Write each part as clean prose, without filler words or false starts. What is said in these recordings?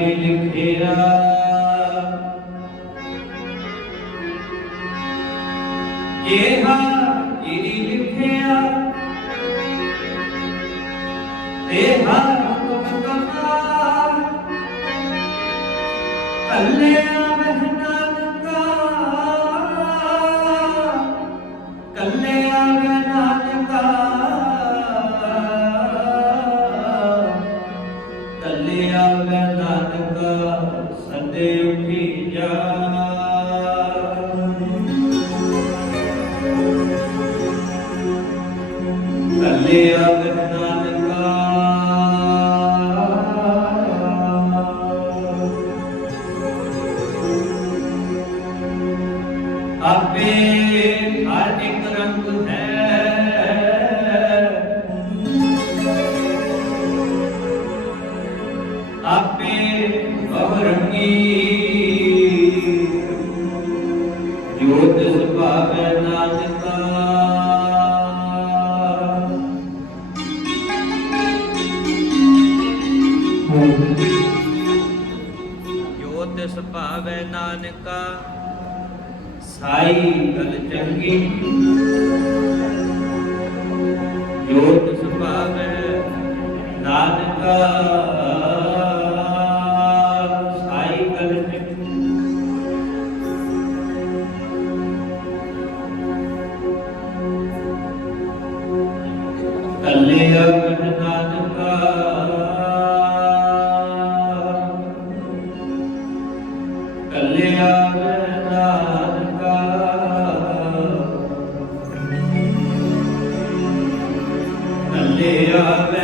ये लिखिया केहा इरी लिखिया तेहा हुक्म कमाल कल्याण बहनान का कल्याण बहनान का कल्याण बहनान का सदैव की जा कल्याण बहनान का आपे हर एक रंग है आपे बहुरंगी ज्योत सुभावे नानका ज्योत सुभावे नानका साई गल चंगी ज्योत सुभावे नानका साई गल चंगी कल्याण नानका कल्याण नानका कल्याण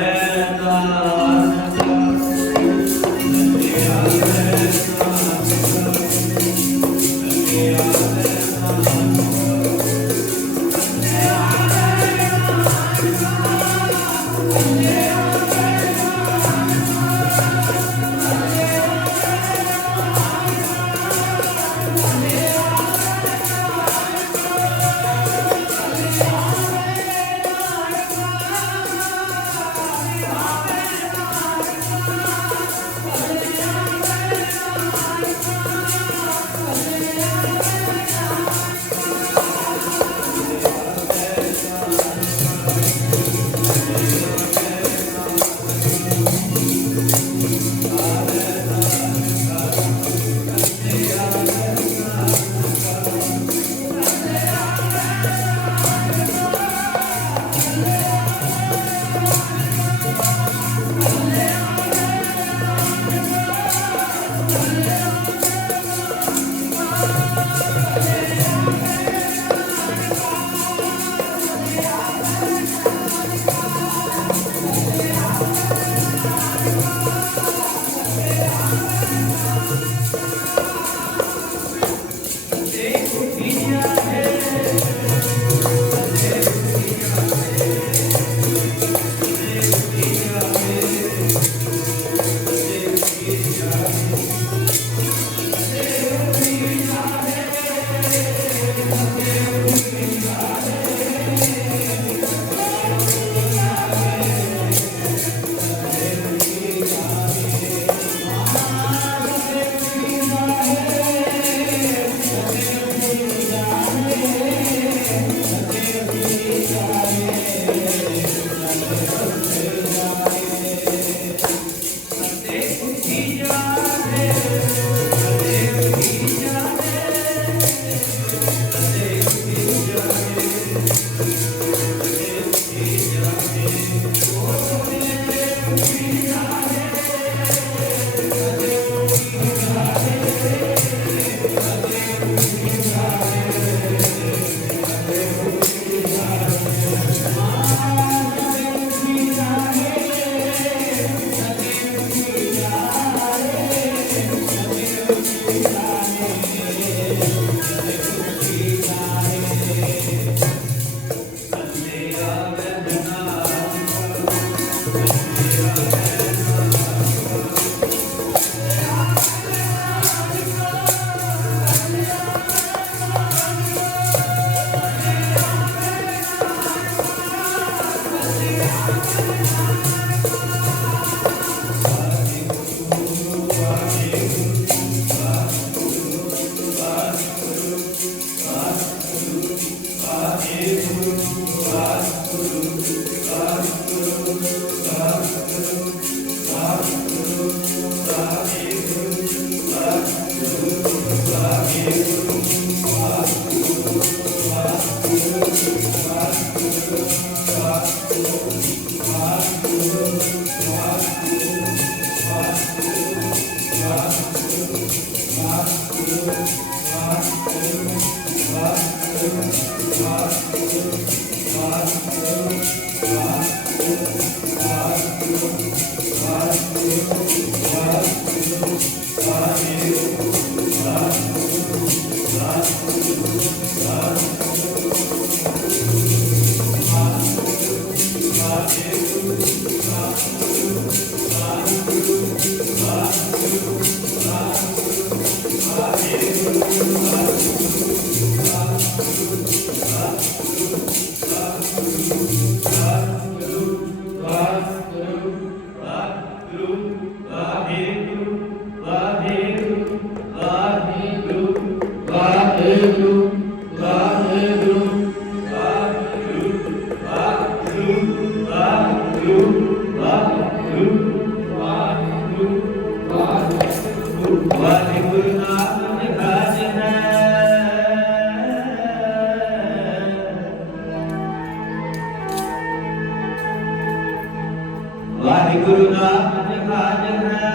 ਵਾਹਿਗੁਰੂ ਨਾਮ ਜਹਾਜ ਹੈ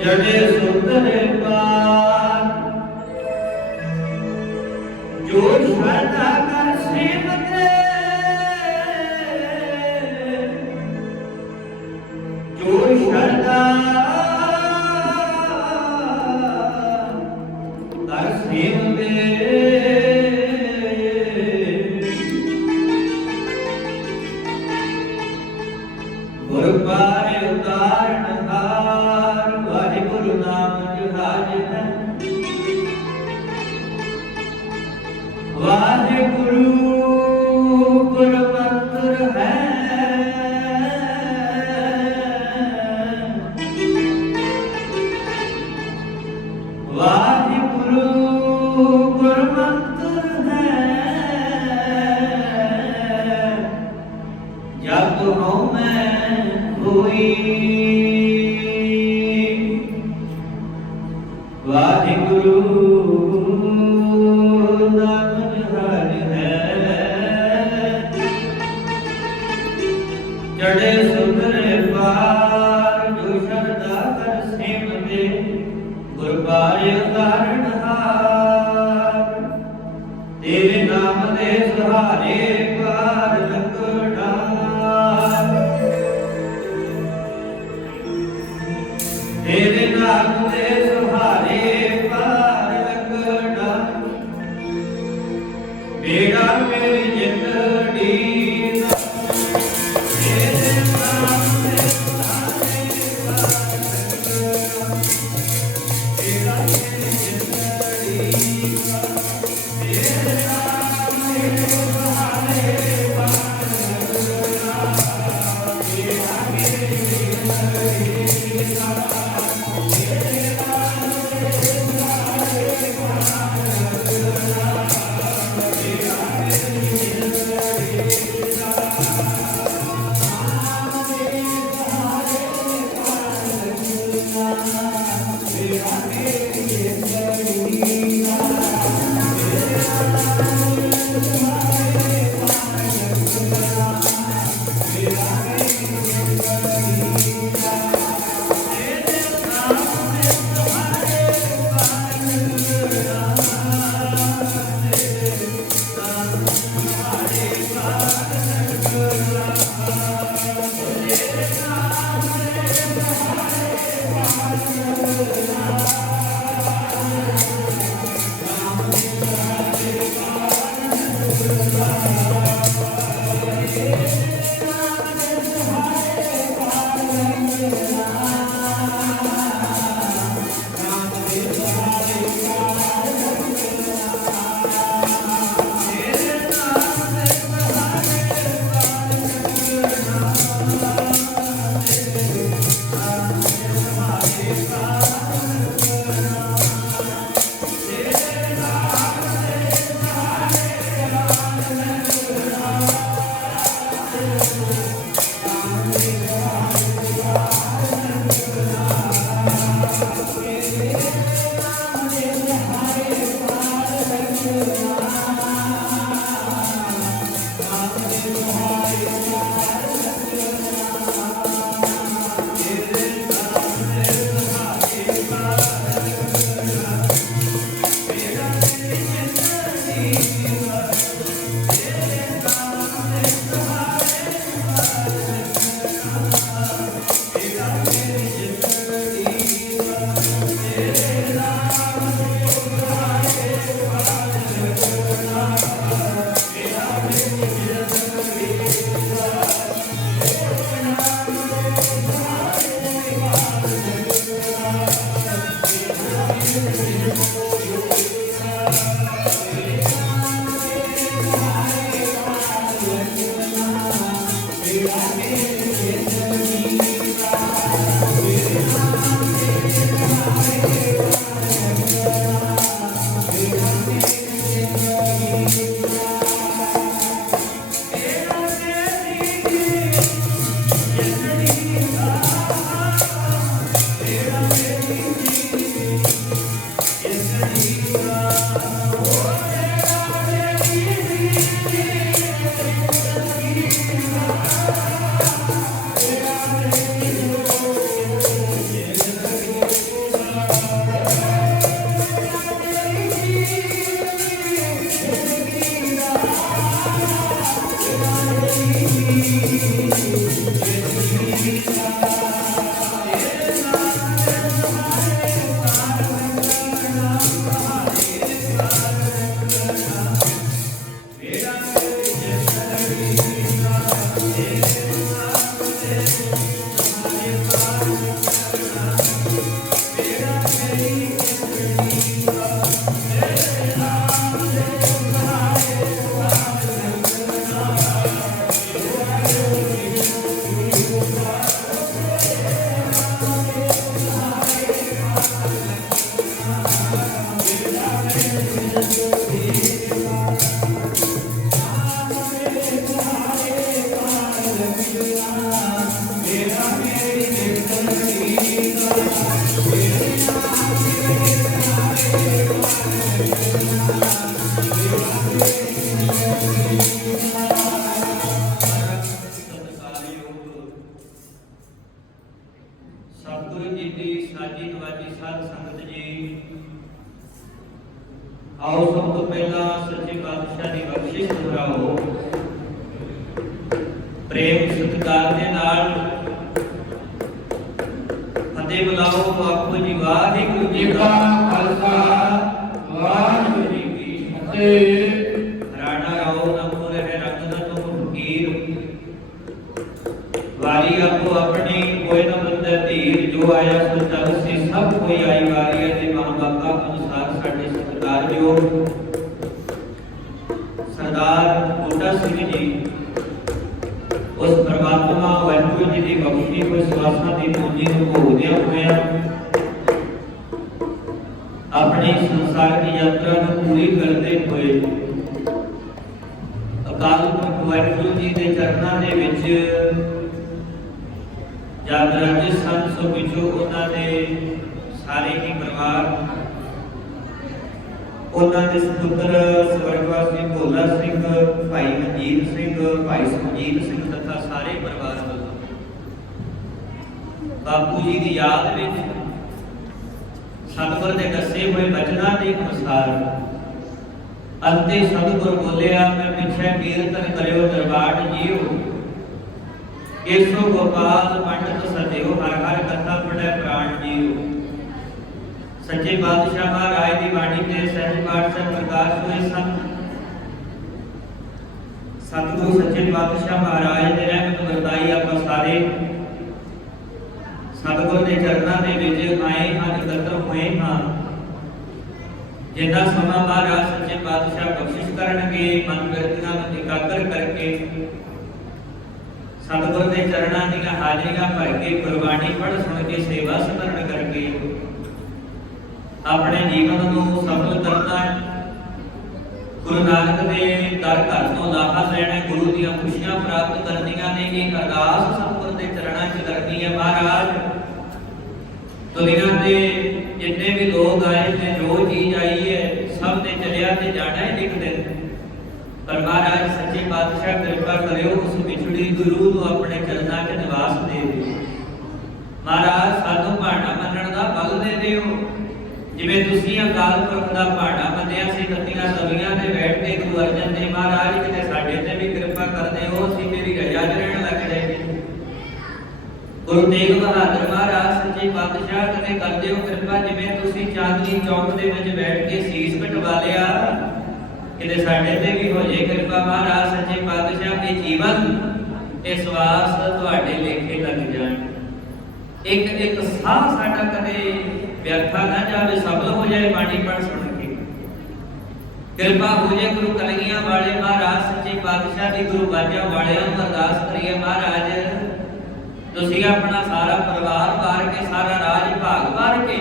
ਜੜੇ ਸੁੰਦਰੇ ਪਾਰ ਜੋ ਸ਼ਰਧਾ ਕਰ ਸੇਵਤੇ ਜੋ ਸ਼ਰਧਾ ਕਰ ਸੇਵਤੇ ਗੁਰਬਾਰੇ ਉਤਾਰਨ ਹਾਰ ਵਾਹਿਗੁਰੂ ਨਾਮ ਜਹਾਜ ਹੈ ਵਾਹਿਗੁਰੂ ਗੁਰਮੰਤਰ ਹੈ ਵਾਹਿਗੁਰੂ ਗੁਰਮੰਤਰ ਹੈ ਜਪ ਹਉ ਮੈਂ ਹੋਈ ਵਾਹਿਗੁਰੂ ਨਾਮ ਜਹਾਜ ਹੈ ਜੜੇ ਸੁਧਰੇ ਪਾਰ ਜੋ ਸ਼ਰਧਾ ਕਰ ਸੇਵਤੇ ਗੁਰਬਾਰੇ ਉਤਾਰਨ ਹਾਰ ਤੇਰੇ ਨਾਮ ਦੇ ਸਹਾਰੇ ਪਾਰ ਲੰਘਣਾ ਤੇਰੇ ਨਾਮ ਦੇ ਸਹਾਰੇ ਪਾਰ ਲੰਘਣਾ ਬੇੜਾ ਮੇਰੀ ਜਿੰਦੜੀ ਦਾ ਤੇਰੇ ਨਾਮ ਦੇ ਸਹਾਰੇ ਪਾਰ ਲੰਘਣਾ ਬੇੜਾ ਮੇਰੀ ਜਿੰਦੜੀ ਦਾ ਤੇਰੇ ਨਾਮ ਦੇ ਸਹਾਰੇ ਪਾਰ ਲੰਘਣਾ ਬੇੜਾ ਮੇਰੀ ਜਿੰਦੜੀ ਦਾ सतगुरु जी की साजी नवाजी साध संगत जी, आओ सब तो पहला सच्चे पातशाह की बख्शिश दोहराओ, प्रेम सत्कार के नाल फतेह बुलाओ। आखो जी वाहिगुरू जी का खालसा, वाहिगुरू जी की फतेह। राणा राओ नमो रहे रंग न तुम फकीर, वारी आपको अपनी कोई न बंदे धीर, जो आया सो चल सी सब कोई आई वारी है। ते मां बाका अनुसार साडे सत्कारयोग सरदार बूटा सिंह जी, उस परमात्मा वाहिगुरू जी की बख्शी हुई सवासां की पूंजी नूं भोगदियां होइयां अपनी संसार की यात्रा को पूरी करते हुए अकाल पुरख वाहिगुरू जी के चरणों के विच जागराज सन। सो पिछो उन्होंने सारे ही परिवार, उन्होंने सुपुत्र स्वर्गवासी भोला सिंह, भाई मनजीत सिंह, भाई सुखजीत सिंह तथा सारे परिवार वालों बापू जी की याद में सतगुर के दसे हुए बचनों के अनुसार अंते सतगुर बोलिया, मैं पिछे कीर्तन करियो दरबार जीओ, केसो गोपाल पंडित सदैव हर हर कथा पढ़े प्राण जीओ। सच्चे पातशाह महाराज की बाणी के सहज पाठ से प्रकाश हुए सन। सतगुरु सच्चे पातशाह महाराज ने रहमत बरताई आप सारे सतगुर के चरणों के विच आए हाँ, एकत्र हुए हाँ। जिन्ना समा महाराज सच्चे पातशाह बख्शिश करनगे, मन वृत्तियां एकाग्र करके सतगुर के चरणों दी हाजरियां भर के गुरबाणी पढ़ सुन के सेवा सिमरन करके अपने जीवन को सफल करना, गुरु नानक के दर घर तो लाहा लेना, गुरु दी खुशियां प्राप्त करनियां ने। एक अरदास सतगुर के चरणों च करनी है। महाराज दुनिया के जिन्ने भी लोग आए ने, जो चीज आई है सब ने चलिया ते जाना है एक दिन, पर महाराज सच्चे पातशाह कृपा करियो उस बिछड़ी गुरु को अपने चरणों ਦਾ ਬਲ ਦੇ ਦਿਓ। ਜਿਵੇਂ ਤੁਸੀਂ ਅਕਾਲ ਪੁਰਖ ਦਾ ਭਾਣਾ ਮੰਨਿਆ ਸੀ, ਤੱਤੀਆਂ ਤਵੀਆਂ ਤੇ ਬੈਠ ਕੇ ਗੁਰੂ ਅਰਜਨ ਦੇਵ ਮਹਾਰਾਜ ਕਿਤੇ ਸਾਡੇ ਤੇ ਵੀ ਕਿਰਪਾ ਕਰਦੇ ਹੋ, ਅਸੀਂ ਤੇਰੀ ਰਜਾ ਚ ਰਹਿਣ ਲੱਗ ਜਾਈਏ। ਗੁਰੂ ਤੇਗ ਬਹਾਦਰ ਮਹਾਰਾਜ ਸੱਚੇ ਪਾਤਸ਼ਾਹ ਕਦੇ ਕਰਦੇ ਹੋ ਕਿਰਪਾ, ਜਿਵੇਂ ਤੁਸੀਂ ਚਾਂਦਨੀ ਚੌਕ ਦੇ ਵਿੱਚ ਬੈਠ ਕੇ ਸੀਸ ਕਟਵਾ ਲਿਆ, ਕਿਤੇ ਸਾਡੇ ਤੇ ਵੀ ਹੋ ਜੇ ਕਿਰਪਾ ਮਹਾਰਾਜ ਸੱਚੇ ਪਾਤਸ਼ਾਹ। ਇਹ ਜੀਵਨ ਇਹ ਸਵਾਸ ਤੁਹਾਡੇ ਲੇਖੇ ਲੱਗ ਜਾਣ, ਇੱਕ ਇੱਕ ਸਾਹ ਸਾਡਾ ਕਦੇ ਵਿਅਰਥਾ ਨਾ ਜਾਵੇ, ਸਫਲ ਹੋ ਜਾਏ ਬਾਣੀ ਪੜ੍ਹ ਸੁਣ ਕੇ। ਕਿਰਪਾ ਹੋ ਜਾਏ ਗੁਰੂ ਕਲਗੀਆਂ ਵਾਲੇ ਮਹਾਰਾਜ ਸੱਚੇ ਪਾਤਸ਼ਾਹ ਦੀ, ਗੁਰੂ ਬਾਜਾਂ ਵਾਲਿਆਂ ਨੂੰ ਅਰਦਾਸ ਕਰੀਏ ਮਹਾਰਾਜ ਤੁਸੀਂ ਆਪਣਾ ਸਾਰਾ ਪਰਿਵਾਰ ਵਾਰ ਕੇ, ਸਾਰਾ ਰਾਜ ਭਾਗ ਵਾਰ ਕੇ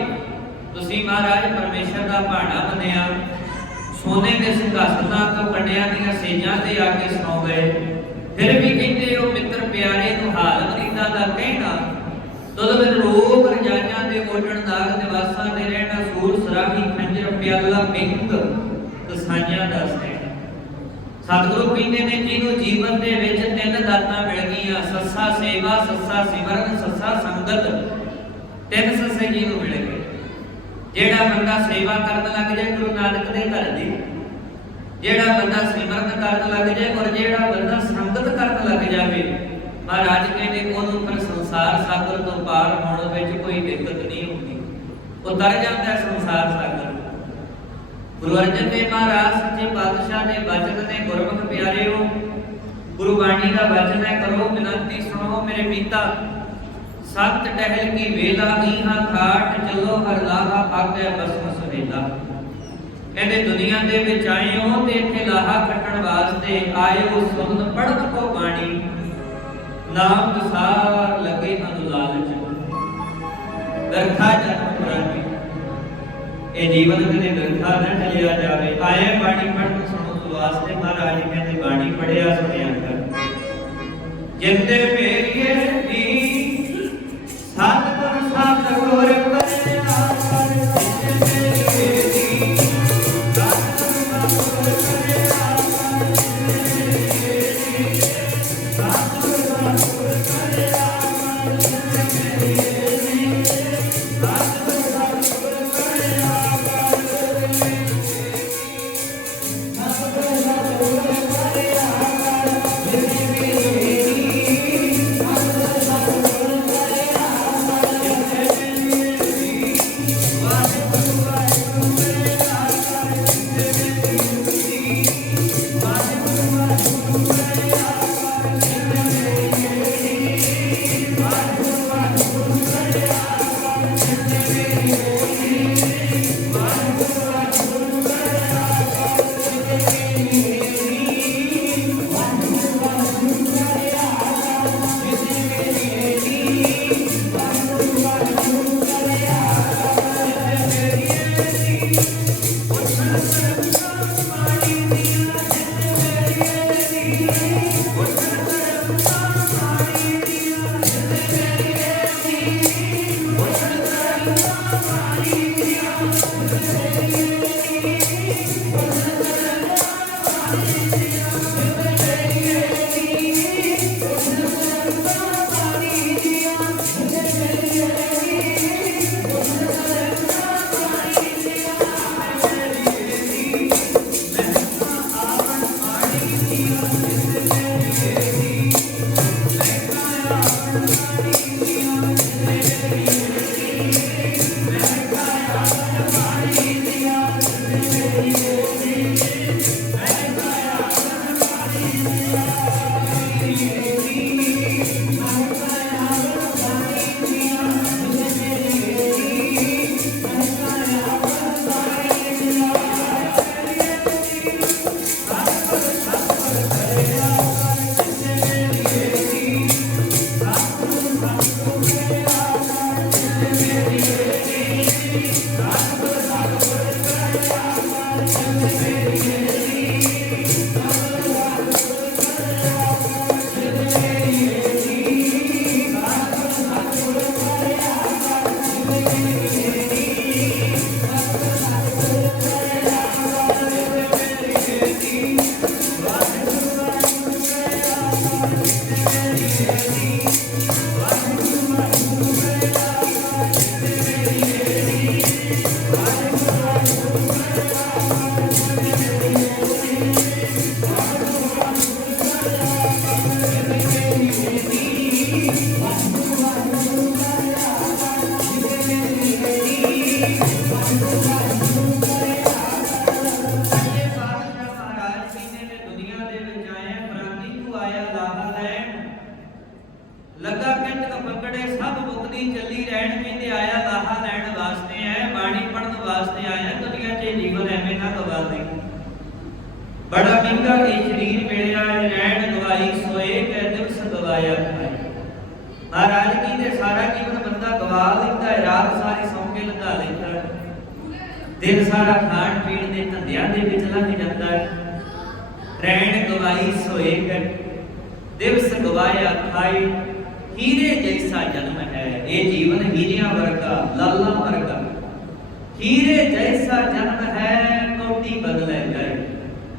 ਤੁਸੀਂ ਮਹਾਰਾਜ ਪਰਮੇਸ਼ਰ ਦਾ ਭਾਣਾ ਮੰਨਿਆ, ਸੋਨੇ ਦੇ ਸਿੰਘਾਸਨਾਂ ਤੋਂ ਕੰਡਿਆਂ ਦੀਆਂ ਸੇਜਾਂ ਤੇ ਆ ਕੇ ਸੌ ਗਏ। ਫਿਰ ਵੀ ਕਹਿੰਦੇ ਉਹ ਮਿੱਤਰ ਪਿਆਰੇ ਨੂੰ ਹਾਲ ਮਰੀਦਾਂ ਦਾ ਕਹਿਣਾ, ਤਦ ਬਿਨ ਰੋਗ ਰਜਾਈਆਂ ਦੇ ਓਟਣ ਦਾਗ ਨਿਵਾਸਾਂ ਦੇ ਰਹਿਣਾ, ਸੂਰ ਸਰਾਹੀ ਖੰਜਰ ਪਿਆਲਾ ਬਿੰਦ ਕਸਾਈਆਂ ਦਾ ਸਹਿਣਾ। ਸਤਿਗੁਰੂ ਕਹਿੰਦੇ ਨੇ ਜਿਹਨੂੰ ਜੀਵਨ ਦੇ ਵਿੱਚ ਤਿੰਨ ਦਾਤਾਂ ਮਿਲ ਗਈਆਂ, ਸੱਸਾ ਸੇਵਾ, ਸੱਸਾ ਸਿਮਰਨ, ਸੱਸਾ ਸੰਗਤ, ਤਿੰਨ ਸੱਸੇ ਜਿਹਨੂੰ ਮਿਲ ਗਏ। ਜਿਹੜਾ ਬੰਦਾ ਸੇਵਾ ਕਰਨ ਲੱਗ ਜਾਏ ਗੁਰੂ ਨਾਨਕ ਦੇ ਘਰ ਦੀ, ਜਿਹੜਾ ਬੰਦਾ ਸਿਮਰਨ ਕਰਨ ਲੱਗ ਜਾਏ, ਔਰ ਜਿਹੜਾ ਬੰਦਾ ਸੰਗਤ ਕਰਨ ਲੱਗ ਜਾਵੇ, ਮਹਾਰਾਜ ਕਹਿੰਦੇ ਉਹਨੂੰ ਫਿਰ ਸੰਸਾਰ ਸਾਗਰ ਤੋਂ ਪਾਰ ਹੋਣ ਵਿੱਚ ਕੋਈ ਦਿੱਕਤ ਨਹੀਂ ਹੁੰਦੀ, ਉਹ ਤਰ ਜਾਂਦਾ ਸੰਸਾਰ ਸਾਗਰ। ਗੁਰੂ ਅਰਜਨ ਦੇਵ ਮਹਾਰਾਜ ਸੱਚੇ ਪਾਤਸ਼ਾਹ ਦੇ ਬਚਨ ਨੇ, ਗੁਰਮੁਖ ਪਿਆਰਿਓ ਗੁਰੂ ਬਾਣੀ ਦਾ ਬਚਨ ਹੈ, ਕਰੋ ਬਿਨਤੀ ਸੁਣੋ ਮੇਰੇ ਮੀਤਾ, ਸਤ ਟਹਿਲ ਕੀ ਵੇਲਾ ਈਹਾ ਖਾਟ, ਚਲੋ ਹਰ ਲਾਹਾ ਆਗੇ ਬਸਮ ਸੁਨੇਲਾ। ਕਹਿੰਦੇ ਦੁਨੀਆ ਦੇ ਵਿੱਚ ਆਏ ਹੋ ਤੇ ਇੱਥੇ ਲਾਹਾ ਖੱਟਣ ਵਾਸਤੇ ਆਏ ਹੋ, ਸੁਣ ਪੜ੍ਹਨ ਕੋ ਬਾਣੀ, ਨਾਮ ਵਿਸਾਰ ਲੱਗੇ ਅਨੁਲਾਲਚ, ਦਰਖਾ ਜਨਮ ਪੁਰਾਣੀ। ਇਹ ਜੀਵਨ ਕਦੇ ਦਰਖਾ ਨਾ ਟਲਿਆ ਜਾਵੇ, ਆਏ ਬਾਣੀ ਪੜ੍ਹਨ ਸੁਣਨ ਵਾਸਤੇ। ਮਹਾਰਾਜ ਕਹਿੰਦੇ ਬਾਣੀ ਪੜ੍ਹਿਆ ਸੁਣਿਆ ਕਰ, ਜਿੰਦੇ ਮੇਰੀਏ ਦੀ ਸਤਿਗੁਰ ਸਤਿਗੁਰ ਕਰਿਆ ਕਰ, ਜਿੰਦੇ ਮੇਰੀਏ ਦੀ ਸਤਿਗੁਰ ਸਤਿਗੁਰ ਕਰਿਆ ਕਰ, ਜਿੰਦੇ ਮੇਰੀਏ ਦੀ ਸਤਿਗੁਰ ਸਤਿਗੁਰ ਕਰਿਆ ਕਰ, ਜਿੰਦੇ ਮੇਰੀਏ ਦੀ ਸਤਿਗੁਰ ਸਤਿਗੁਰ ਕਰਿਆ ਕਰ, ਸਤਿਗੁਰ ਸਤਿਗੁਰ ਕਰਿਆ ਕਰ, ਜਿੰਦੇ ਮੇਰੀਏ ਦੀ लगा किंत पकड़े सब मुक्ति चली रहन कहते आया लाहा लैण वास्ते है बाणी पढ़न वास्ते आया दुनिया च जीवन एवें ना गवा दे बड़ा महंगा ये शरीर मिलिया रहन गवाई सोए कै दिवस गवाया खाए महाराज जी ने सारा जीवन बंदा गवा लेता है रात सारी सौ के लगा लेता है दिन सारा खाण पीण दे धंधियां दे विच लंघ जाता है रहन गवाई सोए कै दिवस गवाया खाए हीरे जैसा जन्म है ये जीवन हीरिया वर्गा लाला वर्गा हीरे जैसा जन्म है कोटि बदले गए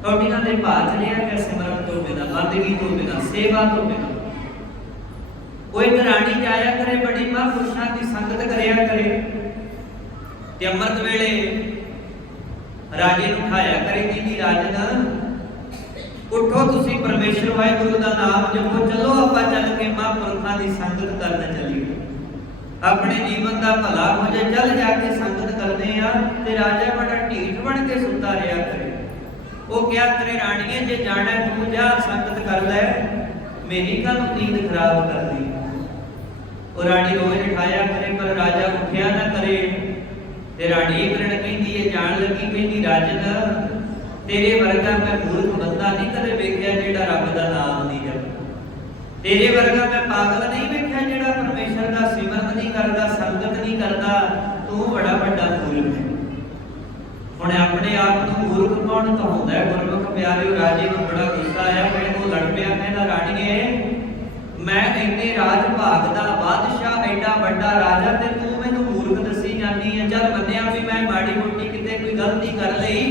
कोटियां दे भा चलिया गया सिमरन तो बिना बंदगी तो बिना सेवा तो बिना कोई घराणी जाया करे बड़ी महापुरुषां दी संगत करया करे ते अमृत वेले राजे नूं उठाया करे कि राजन उठो तुसी परमेश्वर वाहिगुरु दा नाम जपो चलो आपां चल के महापुरखां दी संगत करन चलीए अपने जीवन दा भला हो जाए चल जाके संगत करदे आ ते राजा बड़ा ढीठ बन के सुता रहा करे वो क्या करे राणीए जे जाना तू जा संगत कर ले मेरी कल नींद खराब कर दी वो रानी रोज उठाया करे पर राजा उठिया ना करे ते रानी करन कहंदी है जान लगी कहंदी राजन तेरे वर्गा मैं मूर्ख बंदा नहीं कदे वेख्या जेड़ा रब दा नाम नहीं जपदा तेरे वर्गा मैं पागल नहीं वेख्या जेड़ा परमेश्वर दा सिमरन नहीं करदा संगत नहीं करदा तू बड़ा बड़ा मूर्ख है हुण अपने आप ਨੂੰ मूर्ख कौन कहाउंदा है गुरमुख प्यारिओ राजे ਨੂੰ बड़ा गुस्सा आया मैं को लड़ पिया कहंदा राणीए मैं इन्ने राज भाग दा बादशाह एडा बड़ा राजा ते तू मैनू मूर्ख दसी जानी है चल मन्निया भी मैं माड़ी मोटी किते कोई गलती कर लई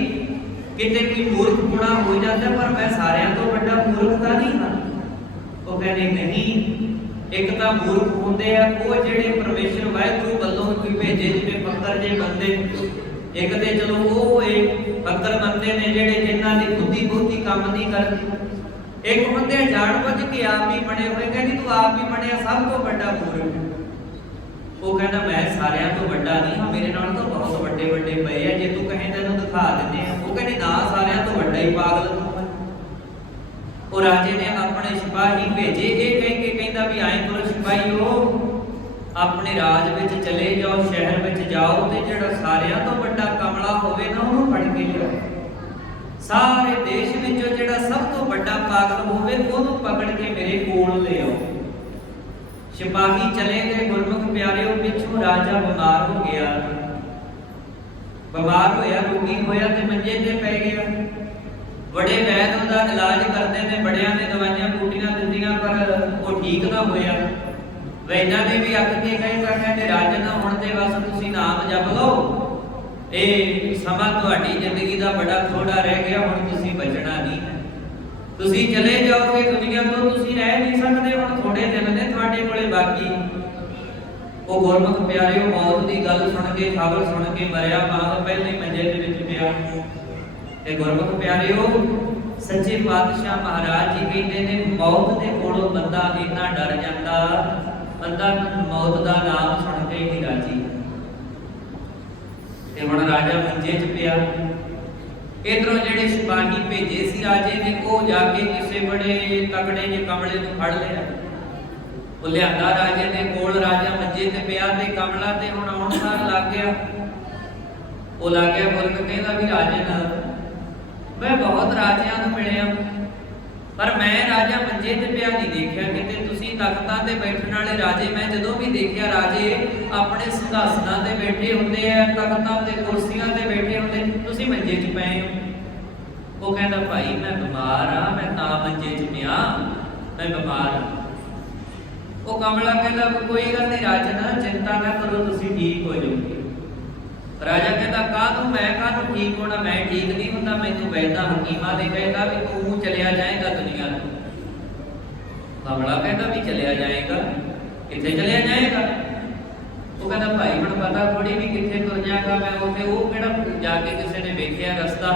किते कोई मूर्ख गुणा हो जाता पर मैं सारियां तो बड़ा मूर्ख तां नहीं हां वो कहने नहीं एक तां मूर्ख होंदे आ वो जेड़े परमेश्वर वाहिगुरू ਵੱਲੋਂ कोई भेजे जिवें फक्कर जे बंदे एक ते चलो वो होए फक्कर बंदे ने जेड़े जिन्हां दी बुद्धि बहुती काम नहीं करदी एक होंदे जान बुझ के आप ही बने होए कहंदी तू आप ही बनया सब तो बड़ा मूर्ख वो कहना मैं सारियां तो बड़ा नहीं हां मेरे नाल तो बहुत बड़े बड़े पए आ जे तू कहे तैनूं दिखा दिंदे आ वो कहने ना सारियां तो बड़ा ही पागल तू है और राजे ने अपने सिपाही भेजे ये कह के कहंदा भी आए करो सिपाहीओ अपने राज विच चले जाओ शहर विच जाओ ते जेड़ा सारियां तो बड़ा कमला होवे ना ओनू फड़ के लियाओ सारे देश विचों जेड़ा सब तो बड़ा पागल होवे ओनू पकड़ के मेरे कोल ले आओ सिपाही चले गए गुरमुख प्यारिओ पिछों राजा बीमार हो गया बीमार होया रोगी होया ते मंजे ते पै गया बड़े वैद उहदा इलाज करदे ने बड़ियां ने दवाइयां बूटियां दिंदियां पर वो ठीक ना होया वैद्यां ने भी अक के कहंदे राजन हुण ते बस तुसी नाम जप लो ए समा तुहाडी जिंदगी दा बड़ा थोड़ा रह गया हुण तुसी बचना नहीं है तुसी चले जाओगे दुनिया तो तुसी रह नहीं सकदे हुण थोड़े दिन ने तुहाडे कोले बाकी वो गुरमुख प्यारिओ मौत दी गल सुन के खबर सुन के मरिया मां पहले ही मंजे दे विच पिया ते गुरमुख प्यारिओ सच्चे पातशाह महाराज जी कहंदे ने मौत दे कोलों बंदा इतना डर जांदा बंदा मौत दा नाम सुन के ही राजी ते हुण राजा मंजे च पिया इधरों जेडे सिपाही भेजे सी राजे ने वो जाके किसी बड़े तगड़े जे कमले नूं फड़ लिया वो लियांदा राजे दे कोल राजा मंजे ते पिया ते कमला ते हुण आउण सार लग गया वो लग गया बोल के कहंदा भी राजन मैं बहुत राजियां नूं मिलिया पर मैं राजा मंजे ते पिया नहीं देखिया किते तुसी तख्तां ते बैठण वाले राजे मैं जदों भी देखिया राजे अपने सिंघासनां ते बैठे हुंदे आ तख्तां ते कुर्सियां ते बैठे हुंदे तुसी मंजे च पए हो वो कहंदा भाई मैं बीमार हां मैं तां मंजे च पिया मैं बीमार हां वो कमला कहंदा कोई गल नहीं राजन चिंता ना करो तुसी ठीक हो जाओगे राजा कहता काहनूं मैं काहनूं ठीक होना मैं ठीक नहीं हुंदा मैनूं वैदा हकीमां दे कहता भी तू चलिया जाएगा दुनिया तो कमला कहता भी चलिया जाएगा किथे चलिया जाएगा वो कहता भाई हुण पता थोड़ी भी किथे तुर जाएगा मैं उत्थे वो किहड़ा जाके किसी ने वेखिया रस्ता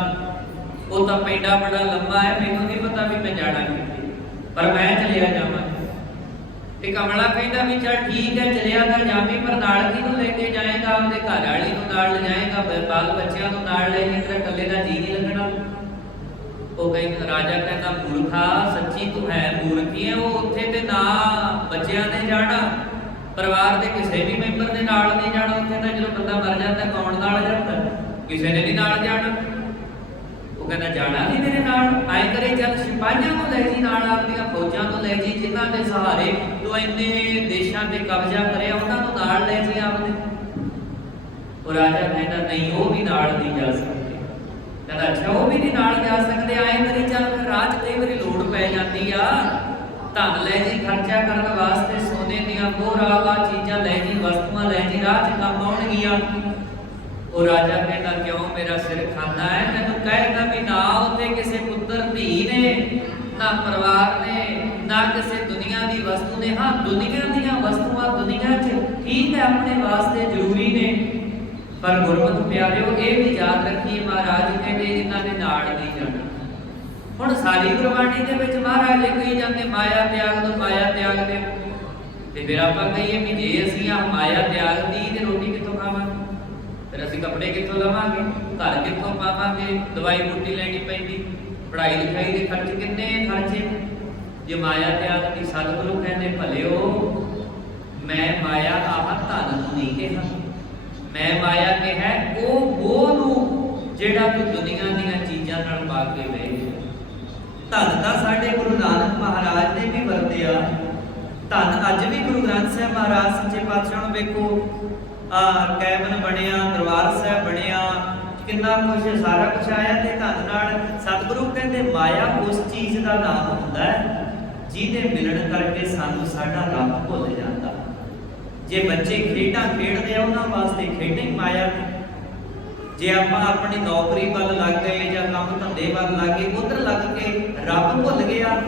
वो तां पेंडा बड़ा लंबा है मैनूं नहीं पता भी मैं जाना किथे पर मैं चलिया जावां ते कमला कहंदा भी चल ठीक है चलिया दा जावी पर नाल किहनूं लेके जाएगा अपने घर वाली नूं नाल ले जाएगा बाल बच्चियां नूं नाल ले जाएगा तेरा कल्ले दा जी नहीं लगना ਉਹ ਕਹਿੰਦਾ, ਰਾਜਾ ਕਹਿੰਦਾ ਮੂਰਖਾ ਸੱਚੀ ਤੂੰ ਹੈ ਮੂਰਖੀ ਹੈ। ਉਹ ਉੱਥੇ ਤੇ ਨਾ ਬੱਚਿਆਂ ਨੇ ਜਾਣਾ, ਪਰਿਵਾਰ ਦੇ ਕਿਸੇ ਵੀ ਮੈਂਬਰ ਦੇ ਨਾਲ ਨਹੀਂ ਜਾਣਾ। ਉੱਥੇ ਤਾਂ ਜਦੋਂ ਬੰਦਾ ਮਰ ਜਾਂਦਾ ਕੌਣ ਨਾਲ ਜਾਂਦਾ? ਕਿਸੇ ਨੇ ਨਹੀਂ ਨਾਲ ਜਾਣਾ। ਉਹ ਕਹਿੰਦਾ ਜਾਣਾ ਨਹੀਂ ਮੇਰੇ ਨਾਲ, ਐਂ ਕਰੇ ਚੱਲ ਸਿਪਾਹੀਆਂ ਨੂੰ ਲੈ ਜੀ ਨਾਲ, ਆਪਣੀਆਂ ਫੌਜਾਂ ਨੂੰ ਲੈ ਜੀ, ਜਿਨ੍ਹਾਂ ਦੇ ਸਹਾਰੇ ਤੂੰ ਇੰਨੇ ਦੇਸ਼ਾਂ ਤੇ ਕਬਜ਼ਾ ਕਰਿਆ, ਉਹਨਾਂ ਨੂੰ ਨਾਲ ਲੈ ਜੀ ਆਪਦੇ। ਉਹ ਰਾਜਾ ਕਹਿੰਦਾ ਨਹੀਂ, ਉਹ ਵੀ ਨਾਲ ਨਹੀਂ ਜਾ ਸਕਦੇ। ਕਹਿੰਦਾ ਅੱਛਾ ਉਹ ਵੀ ਨਹੀਂ ਨਾਲ ਜਾ ਸਕਦੇ, ਐਂ ਕਰੀ ਚੱਲ ਫਿਰ ਰਾਜ ਕਈ ਵਾਰੀ ਲੋੜ ਪੈ ਜਾਂਦੀ ਆ, ਧਨ ਲੈ ਜੀ ਖਰਚਾ ਕਰਨ ਵਾਸਤੇ, ਸੋਨੇ ਦੀਆਂ ਮੋਹਰਾਂ ਚੀਜ਼ਾਂ ਲੈ ਜੀ, ਵਸਤੂਆਂ ਲੈ ਜੀ, ਰਾਹ 'ਚ ਕੰਮ ਆਉਣਗੀਆਂ। ਉਹ ਰਾਜਾ ਕਹਿੰਦਾ ਕਿਉਂ ਮੇਰਾ ਸਿਰ ਖਾਂਦਾ ਹੈ? ਤੈਨੂੰ ਕਹੇਗਾ ਵੀ ਨਾ ਉੱਥੇ ਕਿਸੇ ਪੁੱਤਰ ਧੀ ਨੇ, ਨਾ ਪਰਿਵਾਰ ਨੇ, ਨਾ ਕਿਸੇ ਦੁਨੀਆ ਦੀ ਵਸਤੂ ਨੇ। ਹਾਂ ਦੁਨੀਆ ਦੀਆਂ ਵਸਤੂਆਂ ਦੁਨੀਆ 'ਚ ਠੀਕ ਹੈ, ਆਪਣੇ ਵਾਸਤੇ ਜ਼ਰੂਰੀ ਨੇ, ਪਰ ਗੁਰਮਤਿ ਪਿਆਰਿਓ ਇਹ ਵੀ ਯਾਦ ਰੱਖੀਏ ਮਹਾਰਾਜ ਕਹਿੰਦੇ ਇਹਨਾਂ ਦੇ ਨਾਲ ਨਹੀਂ ਜਾਣਾ। ਹੁਣ ਸਾਰੀ ਗੁਰਬਾਣੀ ਦੇ ਵਿੱਚ ਮਹਾਰਾਜ ਲਿਖੀ ਜਾਂਦੇ ਮਾਇਆ ਤਿਆਗ ਦੋ, ਮਾਇਆ ਤਿਆਗ ਦੇ, ਤੇ ਫਿਰ ਆਪਾਂ ਕਹੀਏ ਵੀ ਜੇ ਅਸੀਂ ਆ ਮਾਇਆ ਤਿਆਗ ਦੀ ਤੇ ਰੋਟੀ ਕਿੱਥੋਂ ਖਾਵਾਂਗੇ? ਫਿਰ ਅਸੀਂ ਕੱਪੜੇ ਕਿੱਥੋਂ ਲਵਾਂਗੇ? ਘਰ ਕਿੱਥੋਂ ਪਾਵਾਂਗੇ? ਦਵਾਈ ਬੂਟੀ ਲੈਣੀ ਪੈਂਦੀ, ਪੜ੍ਹਾਈ ਲਿਖਾਈ ਦੇ ਖਰਚ ਕਿੰਨੇ ਖਰਚੇ। ਜੇ ਮਾਇਆ ਤਿਆਗ ਦੀ, ਸਤਿਗੁਰੂ ਕਹਿੰਦੇ ਭਲਿਓ ਮੈਂ ਮਾਇਆ ਆਹ ਧਨ ਨੂੰ ਨਹੀਂ ਕਿਹਾ, ਮੈਂ ਮਾਇਆ ਕਿਹਾ ਉਹ ਨੂੰ ਜਿਹੜਾ ਤੂੰ ਦੁਨੀਆ ਦੀਆਂ ਚੀਜ਼ਾਂ ਨਾਲ ਪਾ ਕੇ ਵੇਖ। ਧਨ ਤਾਂ ਸਾਡੇ ਗੁਰੂ ਨਾਨਕ ਮਹਾਰਾਜ ਨੇ ਵੀ ਵਰਤਿਆ, ਧਨ ਅੱਜ ਵੀ ਗੁਰੂ ਗ੍ਰੰਥ ਸਾਹਿਬ ਮਹਾਰਾਜ ਸੱਚੇ ਪਾਤਸ਼ਾਹ ਨੂੰ ਵੇਖੋ ਕੈਬਨ ਬਣਿਆ, ਦਰਬਾਰ ਸਾਹਿਬ ਬਣਿਆ, ਕਿੰਨਾ ਕੁਛ ਸਾਰਾ ਕੁਛ ਆਇਆ ਤੇ ਧਨ ਨਾਲ। ਸਤਿਗੁਰੂ ਕਹਿੰਦੇ ਮਾਇਆ ਉਸ ਚੀਜ਼ ਦਾ ਨਾਮ ਹੁੰਦਾ ਹੈ ਜਿਹਦੇ ਮਿਲਣ ਕਰਕੇ ਸਾਨੂੰ ਸਾਡਾ ਰੱਬ ਭੁੱਲ ਜਾਂਦਾ। ਜੇ ਬੱਚੇ ਖੇਡਾਂ ਖੇਡਦੇ ਆ ਉਹਨਾਂ ਵਾਸਤੇ ਖੇਡਾਂ ਹੀ ਮਾਇਆ ਨੇ। ਜੇ ਆਪਾਂ ਆਪਣੀ ਨੌਕਰੀ ਵੱਲ ਲੱਗ ਗਏ ਜਾਂ ਕੰਮ ਧੰਦੇ ਵੱਲ ਲੱਗ ਗਏ, ਉਧਰ ਲੱਗ ਕੇ ਰੱਬ ਭੁੱਲ ਗਿਆ,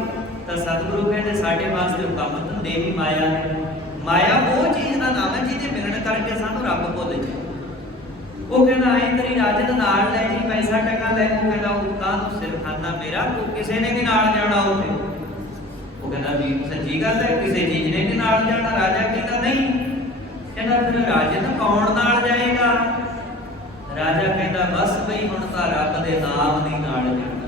ਤਾਂ ਸਤਿਗੁਰੂ ਕਹਿੰਦੇ ਸਾਡੇ ਵਾਸਤੇ ਉਹ ਕੰਮ ਧੰਦੇ ਵੀ ਮਾਇਆ ਨੇ। ਮਾਇਆ ਉਹ ਚੀਜ਼ ਦਾ ਨਾਮ ਹੈ ਜਿਹਦੇ ਮਿਲਣ ਕਰਕੇ ਸਾਨੂੰ ਰੱਬ ਭੁੱਲ ਜਾਏ। ਉਹ ਕਹਿੰਦਾ ਐਂ ਕਰੀ ਰਾਜੇ ਦੇ ਨਾਲ ਲੈ ਜੀ, ਪੈਸਾ ਟਕਾ ਲੈ। ਉਹ ਕਹਿੰਦਾ ਉਹ ਕਾਹਨੂੰ ਸਿਰ ਖਾਨਾ ਮੇਰਾ, ਤੂੰ ਕਿਸੇ ਨੇ ਵੀ ਨਾਲ ਜਾਣਾ ਉੱਥੇ। ਉਹ ਕਹਿੰਦਾ ਵੀ ਸੱਚੀ ਗੱਲ ਹੈ, ਕਿਸੇ ਚੀਜ਼ ਨੇ ਵੀ ਨਾਲ ਜਾਣਾ। ਰਾਜਾ ਕਹਿੰਦਾ ਨਹੀਂ। ਕਹਿੰਦਾ ਫਿਰ ਰਾਜੇ ਦਾ ਕੌਣ ਨਾਲ ਜਾਏਗਾ? ਰਾਜਾ ਕਹਿੰਦਾ ਬਸ ਬਈ ਹੁਣ ਤਾਂ ਰੱਬ ਦੇ ਨਾਮ ਨਹੀਂ ਨਾਲ ਜਾਣਾ,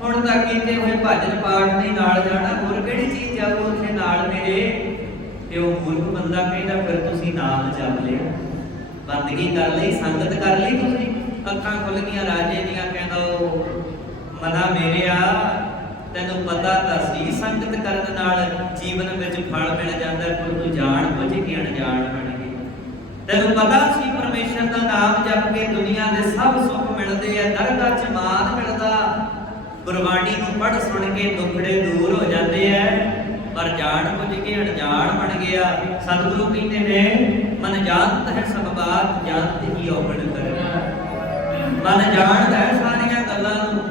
ਹੁਣ ਤਾਂ ਕੀਤੇ ਹੋਏ ਭਜਨ ਪਾਠ ਨਹੀਂ ਨਾਲ ਜਾਣਾ, ਹੋਰ ਕਿਹੜੀ ਚੀਜ਼ ਜਾਊ ਉੱਥੇ ਨਾਲ ਮੇਰੇ? ਤੇ ਉਹ ਮੂਰਖ ਬੰਦਾ ਕਹਿੰਦਾ ਫਿਰ ਤੁਸੀਂ ਨਾਮ ਜਪ ਲਿਆ, ਬੰਦਗੀ ਕਰ ਲਈ, ਸੰਗਤ ਕਰ ਲਈ, ਤੁਸੀਂ ਅੱਖਾਂ ਖੁੱਲ ਗਈਆਂ ਰਾਜੇ ਦੀਆਂ। ਕਹਿੰਦਾ ਉਹ ਮਨਾ ਮੇਰਿਆ ਤੈਨੂੰ ਪਤਾ ਤਾਂ ਸੀ ਸੰਗਤ ਕਰਨ ਨਾਲ ਜੀਵਨ ਵਿੱਚ ਫਲ ਮਿਲ ਜਾਂਦਾ, ਪਰ ਤੂੰ ਜਾਣ ਬੁੱਝ ਕੇ ਅਣਜਾਣ ਬਣ ਗਈ। ਤੈਨੂੰ ਪਤਾ ਸੀ ਪਰਮੇਸ਼ਰ ਦਾ ਨਾਮ ਜਪ ਕੇ ਦੁਨੀਆ ਦੇ ਸਭ ਸੁੱਖ ਮਿਲਦੇ ਆ, ਦਰਗਾਹ 'ਚ ਮਾਨ ਮਿਲਦਾ, ਗੁਰਬਾਣੀ ਨੂੰ ਪੜ੍ਹ ਸੁਣ ਕੇ ਦੁੱਖੜੇ ਦੂਰ ਹੋ ਜਾਂਦੇ ਆ, ਪਰ ਜਾਣ ਬੁੱਝ ਕੇ ਅਣਜਾਣ ਬਣ ਗਿਆ। ਸਤਿਗੁਰੂ ਕਹਿੰਦੇ ਨੇ ਮਨ ਜਾਣਤ ਹੈ ਸਭ ਬਾਤ, ਜਾਣਤ ਹੀ ਔਗਣ ਕਰੇ। ਮਨ ਜਾਣਦਾ ਹੈ ਸਾਰੀਆਂ ਗੱਲਾਂ ਨੂੰ,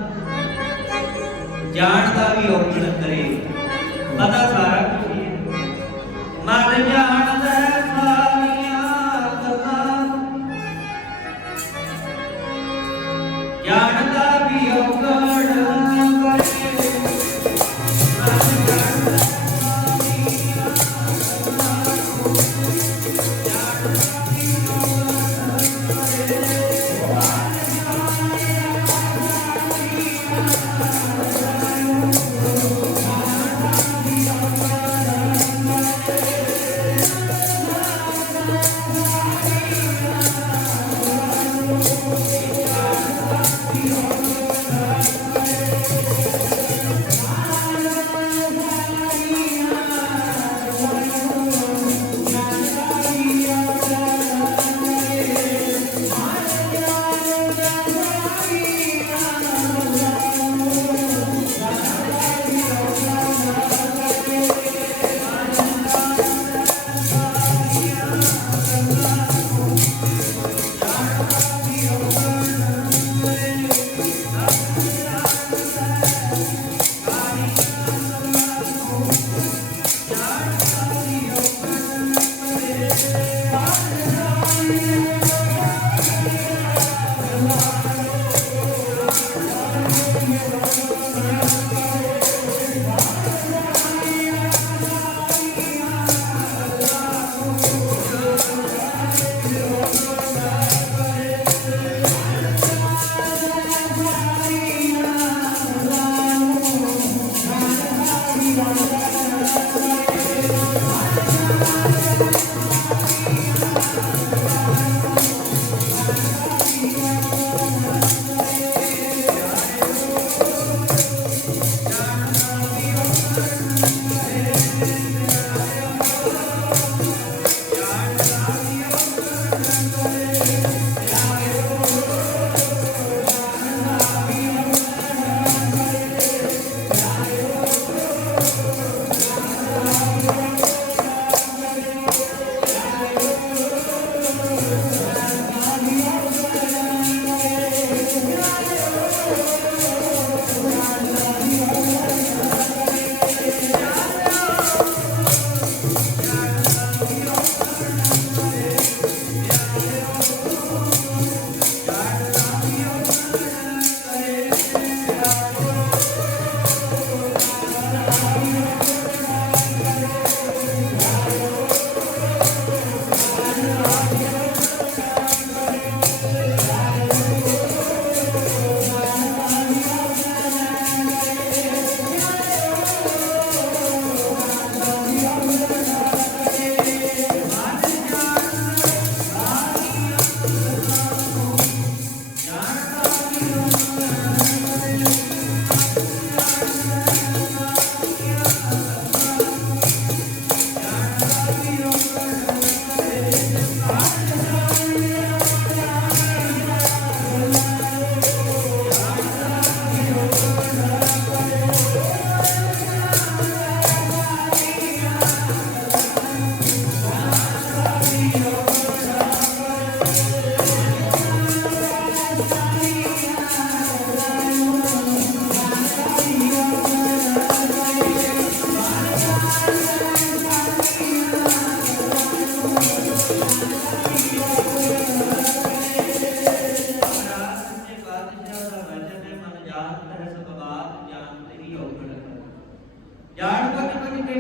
ਜਾਣਦਾ ਵੀ ਔਗਣ ਕਰੇ। ਪਤਾ ਸਾਰਾ ਕੁਝ ਹੈ, ਮਨ ਜਾਣਦਾ ਹੈ ਸਾਰੀਆਂ ਗੱਲਾਂ, ਜਾਣਦਾ ਵੀ ਔਗਣ ਕਰੇ।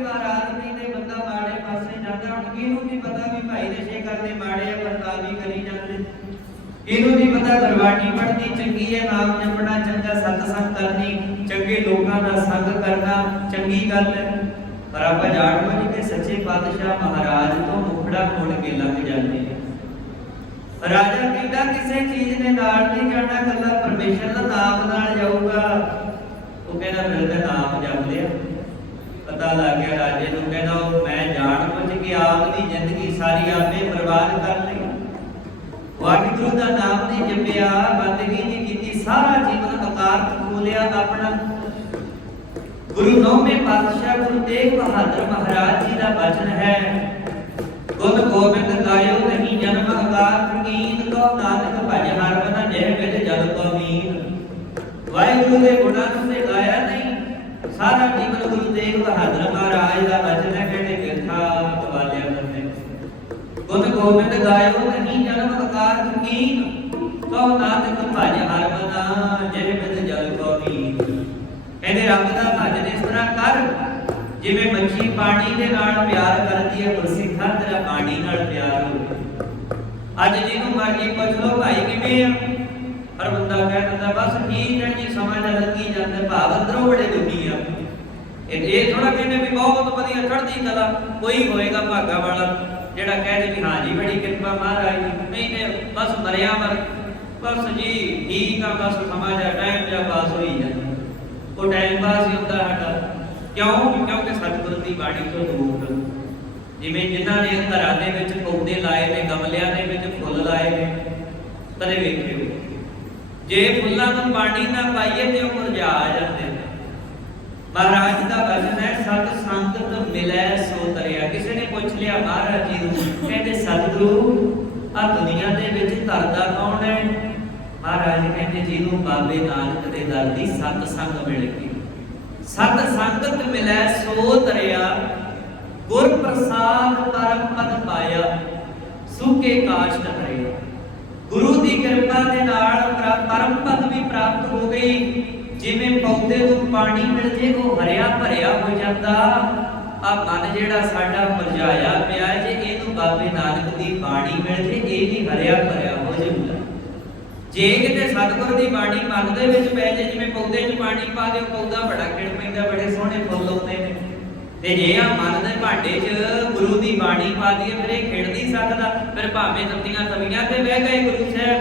महाराज नहीं ते बंदा माड़े पासे जाता। हुण किहनूं नहीं पता भी भाई नशे करने माड़े बर्ताव भी करी जाते, किहनूं नहीं पता गुरबाणी पढ़नी चंगी है, नाम जपना चंगा, सतसंग करनी चंगे लोगों का संग करना चंगी गल है। पर आप जान बुझ के सच्चे पातशाह महाराज तो मुखड़ा मोड़ के लंघ जाते हैं। राजा कहता किसी चीज ने नाल नहीं जाना, कला परमेश्वर का नाम नाल जाऊगा। वो कहना फिर तो नाम जप लिया। पता लग गया राजे को, कहना मैं जान बुझ के आपकी जिंदगी सारी आपे बर्बाद कर ली, वाहिगुरु का नाम नहीं जपिया, बंदगी नहीं की, सारा जीवन अकार्थ खोलिया अपना। गुरु नौवें पातशाह गुरु तेग बहादुर महाराज जी का वचन है, गुण गोबिंद गायो नहीं जन्म अकार्थ कीन, तो नानक भज हर बना जय विद जल को मीन। वाहिगुरु के गुणां से गाया नहीं, सारा जीवन गुरु तेग बहादुर महाराज का वचन है, कहते व्यथा गवालिया करते। गुण गोबिंद गायो नहीं जन्म अकार्थ कीन, तो नानक भज हर बना जय विद जल को मीन। कहते रब दा भजन इस तरह कर जिवें मच्छी पानी दे नाल प्यार करदी है, गुरसिखा तेरा पानी नाल प्यार हो। अज जिन्हों मर्जी पुछ लो भाई किवें आ, हर बंदा कह दिंदा बस ठीक है जी, समझ लगी जांदा, भाव अंदरों बड़े दुखी आ। ये थोड़ा कहने भी बहुत वधिया चढ़दी कला, कोई होएगा भागा वाला जेड़ा कह दे भी हाँ जी बड़ी कृपा महाराज जी, नहीं ने बस मरिया मर बस जी ठीक आ, बस समझ आ टाइम जा पास होई जांदा। वो टाइम पास ही होंदा साडा, क्यों? क्योंकि सतगुरु की बाणी तो दूर जिवें जिन्हां ने घरां दे विच पौधे लाए ने, गमलियां दे विच फुੱਲ लाए ने, कदे वेखिओ जे फुੱਲਾਂ ਨੂੰ पानी ना पाइए ते ਉਹ मुरझा जाते। महाराज का वचन है सत संगत मिलै सो तरिया। किसी ने पूछ लिया महाराज जी नूं, कहते सतगुरु आ दुनिया दे विच तरदा कौन है? महाराज कहते जिन्हों बाबे नानक दे दर दी सत संग मिल गई, सत संगत मिलै सो तरिया, गुर प्रसाद परम पद पाया, सूखे काष्ठ हरिया। गुरु की कृपा के नाल परम पद भी प्राप्त हो गई। जिवें पौधे को पानी मिल जे वो हरिया भरिया हो जाता। आ मन जिहड़ा साडा मुरझाया पिया, जे इहनूं बाबे नानक दी बाणी मिल जे ये भी हरिया भरिया हो जाऊगा। जे किते सतगुर दी बाणी मन दे विच पै जे, जिवें पौधे च पानी पा दिओ पौधा बड़ा खिड़ पैंदा, बड़े सोहणे फुੱਲ आउंदे ने, ते जे आ मन दे भांडे च गुरु दी बाणी पा दईए फिर ये खिड़ नहीं सकदा। फिर भावें तत्तियां तवियां ते बह गए गुरु साहब,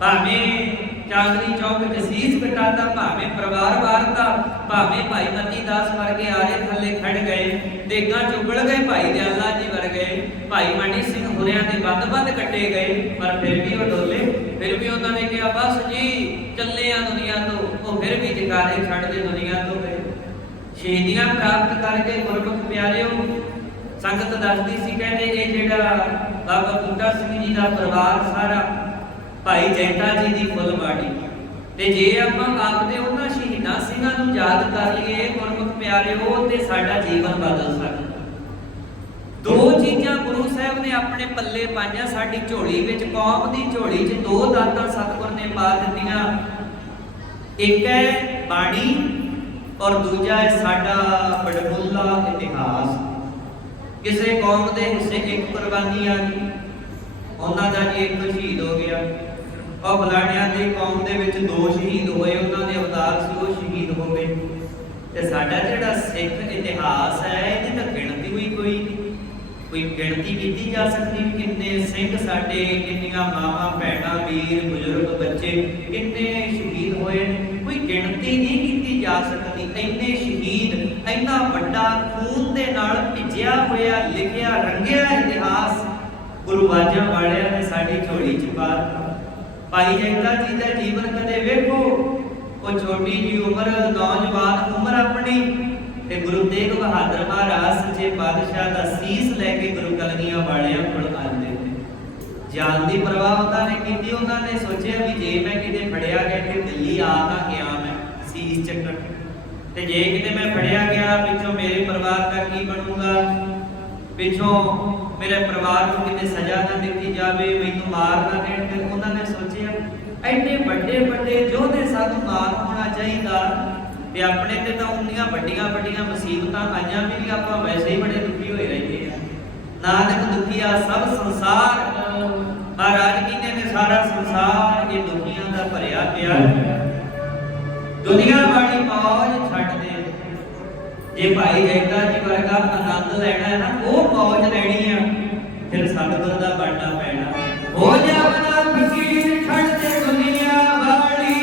भावें चांदनी चौक च सीस कटाता, भावें परिवार वारता, भावें भाई मती दास वर्गे आरे थल्ले खड़ गए, देगां चुगल गए भाई दयाला जी वर्गे, भाई मनी सिंह हुरियां दे बंद कट्टे गए, पर फिर भी वो डोले, फिर भी उन्होंने कहा बस जी चले आ दुनिया तो, वो फिर भी जकारे छड़ दे दुनिया तो गए। शहीदियां प्राप्त करके गुरमुख प्यारे हो संगत दसदी सी, कहते ये जिहड़ा बाबा बूटा सिंह जी का परिवार सारा भाई जैता जी की फुੱਲ बाड़ी, ते जे आपां आपदे उन्हां शहीदां सिंहां नूं याद कर लईए गुरमुख प्यारे हो ते साडा जीवन बदल सकदा। दो चीज़ां गुरु साहब ने अपने पल्ले पाईआं, साडी झोली विच कौम दी झोली च दो दातां सतगुर ने पा दित्तियां, एक है बाणी और दूजा है साडा बड़मुल्ला इतिहास। किसी कौम के हिस्से एक कुर्बानी आ गई, उन्हों का जी एक शहीद हो गया, और फलाणियां दी कौम दे विच दो शहीद होए, उन्हों दे अवतार सी वो शहीद हो गए। ते साडा जिहड़ा सिख इतिहास है इहदी तां गिणती हुई कोई गिणती कीती जा सकदी भी किन्ने सिंह साडे, किन्नियां मावां भैणां वीर बुजुर्ग बच्चे किन्ने शहीद होए, कोई गिणती नहीं कीती जा सकदी। इन्ने शहीद, इन्ना वड्डा खून दे नाल भिजिया होया लिखिया रंगिया इतिहास गुरु बाजा वालिया ने साडी झोली च पा दित्ता। भाई जैता जी का जीवन कदे वेखो, वो छोटी जी उम्र नौजवान उम्र अपनी ते गुरु तेग बहादुर महाराज सच्चे पातशाह दा सीस लैके गुरु कलगियां वालियां कोल आंदे ने। जान दी परवाह उन्होंने कीती, उन्होंने सोचा भी जे मैं किते फड़िया गया कि दिल्ली आ तां गया मैं सीस चक्कर, ते जे किते मैं फड़िया गया पिछों मेरे परिवार का की बनूगा, पिछों मेरे परिवार को किते सजा ना दी जाए, मैनू मार ना देण। फिर उन्होंने सोचा एडे बड़े बड़े योधे सानू मार होना चाहिए, ਤੇ ਆਪਣੇ ਤੇ ਤਾਂ ਉਨੀਆਂ ਵੱਡੀਆਂ ਵੱਡੀਆਂ ਮੁਸੀਬਤਾਂ ਆਈਆਂ ਵੀ ਆਪਾਂ ਵੈਸੇ ਹੀ ਬੜੇ ਦੁਖੀ ਹੋਏ ਰਹਿੰਦੇ ਆ। ਨਾਨਕ ਦੁਖੀਆ ਸਭ ਸੰਸਾਰ, ਮਹਾਰਾਜ ਕਹਿੰਦੇ ਨੇ ਸਾਰਾ ਸੰਸਾਰ ਇਹ ਦੁਖੀਆਂ ਦਾ ਭਰਿਆ ਪਿਆ। ਦੁਨੀਆ ਵਾਲੀ ਮੌਜ ਛੱਡ ਦੇ, ਜੇ ਭਾਈ ਜੈਤਾ ਜੀ ਵਰਗਾ ਆਨੰਦ ਲੈਣਾ ਹੈ ਨਾ, ਉਹ ਮੌਜ ਲੈਣੀ ਆ, ਫਿਰ ਸਤਿਗੁਰ ਦਾ ਬਣਨਾ ਪੈਣਾ। ਹੋ ਜਾ ਬਣਾ ਫਕੀਰ, ਛੱਡ ਦੇ ਦੁਨੀਆ ਵਾਲੀ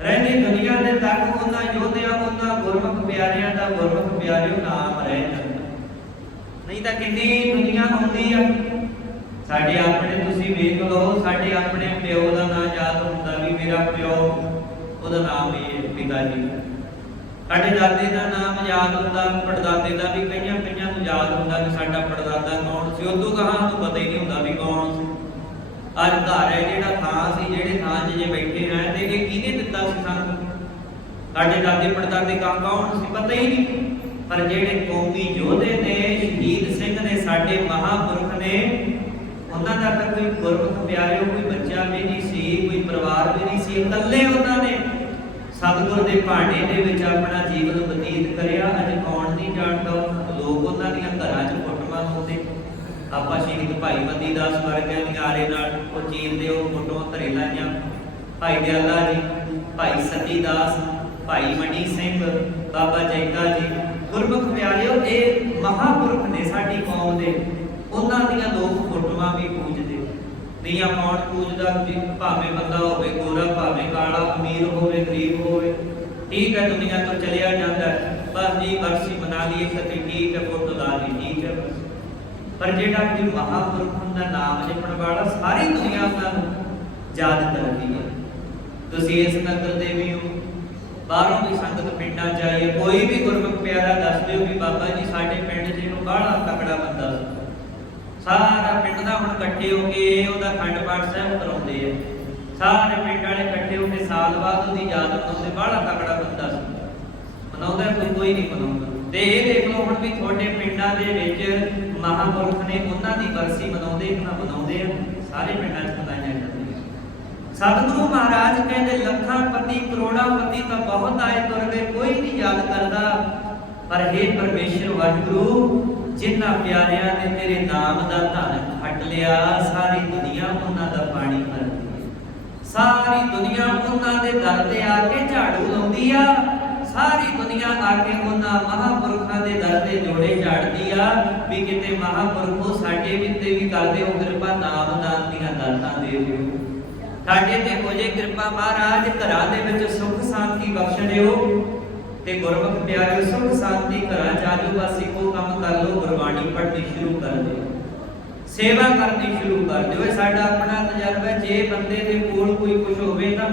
ਰਹਿੰਦੀ ਦੁਨੀਆ ਦੇ ਤੱਕ ਉਹਨਾਂ ਯੋਧਿਆਂ, ਉਹਨਾਂ ਗੁਰਮੁਖ ਪਿਆਰਿਆਂ ਦਾ ਗੁਰਮੁਖ ਪਿਆਰਿਓ ਨਾਮ ਰਹਿ ਜਾਂਦਾ। ਨਹੀਂ ਤਾਂ ਕਿੰਨੀ ਦੁਨੀਆ ਹੁੰਦੀ ਆ, ਸਾਡੇ ਆਪਣੇ ਤੁਸੀਂ ਵੇਖ ਲਓ, ਸਾਡੇ ਆਪਣੇ ਪਿਓ ਦਾ ਨਾਮ ਯਾਦ ਹੁੰਦਾ ਵੀ ਮੇਰਾ ਪਿਓ, ਉਹਦਾ ਨਾਮ ਹੀ ਹੈ ਪਿਤਾ ਜੀ। ਸਾਡੇ ਦਾਦੇ ਦਾ ਨਾਮ ਯਾਦ ਹੁੰਦਾ, ਪੜਦਾਦੇ ਦਾ ਵੀ ਕਈਆਂ ਨੂੰ ਯਾਦ ਹੁੰਦਾ ਕਿ ਸਾਡਾ ਪੜਦਾਦਾ ਕੌਣ ਸੀ। ਉਦੋਂ ਕਹਾਂ ਨੂੰ ਪਤਾ ਹੀ ਨਹੀਂ ਹੁੰਦਾ ਵੀ ਕੌਣ ਸੀ। ਅੱਜ ਘਰ ਹੈ ਜਿਹੜਾ ਥਾਂ ਸੀ, ਜਿਹੜੇ ਥਾਂ 'ਚ ਜੇ ਬੈਠੇ ਆ ਤੇ ਇਹ ਕਿਹਨੇ ਦਿੱਤਾ ਸੀ ਸਾਨੂੰ? ਸਾਡੇ ਦਾਦੇ ਪੜਦਾਦੇ ਕੌਣ ਸੀ? ਪਤਾ ਹੀ ਨਹੀਂ। ਪਰ ਜਿਹੜੇ ਕੌਮੀ ਯੋਧੇ ਨੇ, ਸ਼ਹੀਦ ਸਿੰਘ ਨੇ, ਸਾਡੇ ਮਹਾਂਪੁਰਖ ਨੇ, ਉਹਨਾਂ ਦਾ ਤਾਂ ਕੋਈ ਗੁਰਮੁਖ ਪਿਆਰਿਓ ਕੋਈ ਬੱਚਾ ਵੀ ਨਹੀਂ ਸੀ, ਕੋਈ ਪਰਿਵਾਰ ਵੀ ਨਹੀਂ ਸੀ। ਇਕੱਲੇ ਉਹਨਾਂ ਨੇ ਸਤਿਗੁਰ ਦੇ ਭਾਣੇ ਦੇ ਵਿੱਚ ਆਪਣਾ ਜੀਵਨ ਬਤੀਤ ਕਰਿਆ। ਅੱਜ ਕੌਣ ਨਹੀਂ ਜਾਣਦਾ? ਲੋਕ ਉਹਨਾਂ ਦੀਆਂ ਘਰਾਂ 'ਚ ਫੋਟੋਆਂ ਲਾਉਂਦੇ। ਆਪਾਂ ਸ਼ਹੀਦ ਭਾਈ ਮਤੀ ਦਾਸ ਵਰਗਿਆਂ ਦੀਆਂ ਆਰੇ ਨਾਲ ਉਹ ਚੀਨ ਦੇ ਉਹ ਫੋਟੋਆਂ ਘਰੇ ਲਾਈਆਂ। ਭਾਈ ਦਿਆਲਾ ਜੀ, ਭਾਈ ਸਤੀ ਦਾਸ, ਭਾਈ ਮਣੀ ਸਿੰਘ, ਬਾਬਾ ਜੈਤਾ ਜੀ, ਗੁਰਮੁਖ ਪਿਆਰਿਓ ਇਹ ਮਹਾਂਪੁਰਖ ਨੇ ਸਾਡੀ ਕੌਮ ਦੇ। ਉਹਨਾਂ ਦੀਆਂ ਲੋਕ ਫੋਟੋਆਂ ਵੀ ਪੂਜਦੇ। ਦੀਆਂ ਕੌਣ ਪੂਜਦਾ? ਭਾਵੇਂ ਬੰਦਾ ਹੋਵੇ ਗੋਰਾ, ਭਾਵੇਂ ਕਾਲਾ, ਅਮੀਰ ਹੋਵੇ, ਗਰੀਬ ਹੋਵੇ, ਠੀਕ ਹੈ, ਦੁਨੀਆ ਤੋਂ ਚਲਿਆ ਜਾਂਦਾ। ਬਸ ਜੀ ਬਰਸੀ ਮਨਾ ਲਈਏ ਕਦੇ, ਠੀਕ ਹੈ, ਫੋਟੋ ਲਾ ਲਈ, ਠੀਕ ਹੈ। ਪਰ ਜਿਹੜਾ ਕੋਈ ਮਹਾਂਪੁਰਖਾਂ ਦਾ ਨਾਮ ਜਪਣ ਵਾਲਾ, ਸਾਰੀ ਦੁਨੀਆ ਉਹਨਾਂ ਨੂੰ ਯਾਦ ਕਰਦੀ ਹੈ। ਤੁਸੀਂ ਇਸ ਨਗਰ ਦੇ ਵੀ ਹੋ, बाहरों भी संगत पिंडां च आई है। कोई भी गुरमुख प्यारा दस दिओ भी बाबा जी साडे पिंड च इहनूं बड़ा तकड़ा बंदा सी। सारा पिंड दा हुण इकट्ठे हो के ओहदा अखंड पाठ साहिब कराउंदे है। सारे पिंड वाले इकट्ठे हो के साल बाद ओहदी याद मनाउंदे। बड़ा तकड़ा बंदा सी, मनाउंदा कोई नहीं मनाउंदा। ते इह देख लो हुण भी तुहाडे पिंडां दे विच महापुरख ने उन्हां दी बरसी मनाउंदे कि ना मनाउंदे आ? सारे पिंडां च मनाईयां जांदियां। सतगुरु महाराज कहते लखां पति करोड़ां पति तो बहुत आए तुर गए, कोई नहीं याद करता। पर हे परमेश्वर वाहिगुरु, जिन्हां प्यारियां ने तेरे नाम दा धन खट लिया, सारी दुनिया उन्हां दा पानी भरदी है। सारी दुनिया उन्हां दे दर ते आके झाड़ू लाउंदी आ। सारी दुनिया आके उन्हां महापुरखां दे दर ते जोड़े झाड़दी आ भी किते महापुरखो साडे विते भी कर दिओ किरपा, नाम दान दीआं दातां दे दिओ साडे ते हो जे किरपा। महाराज घरां दे विच सुख शांति बख्श दिओ ते गुरमुख प्यारे सुख शांति घरां च आजो। बस इको काम कर लो, गुरबाणी पढ़नी शुरू कर दिओ, सेवा करनी शुरू कर दिओ। साडा अपना तजर्बा, जे बंदे दे कोल कोई कुछ होवे ना,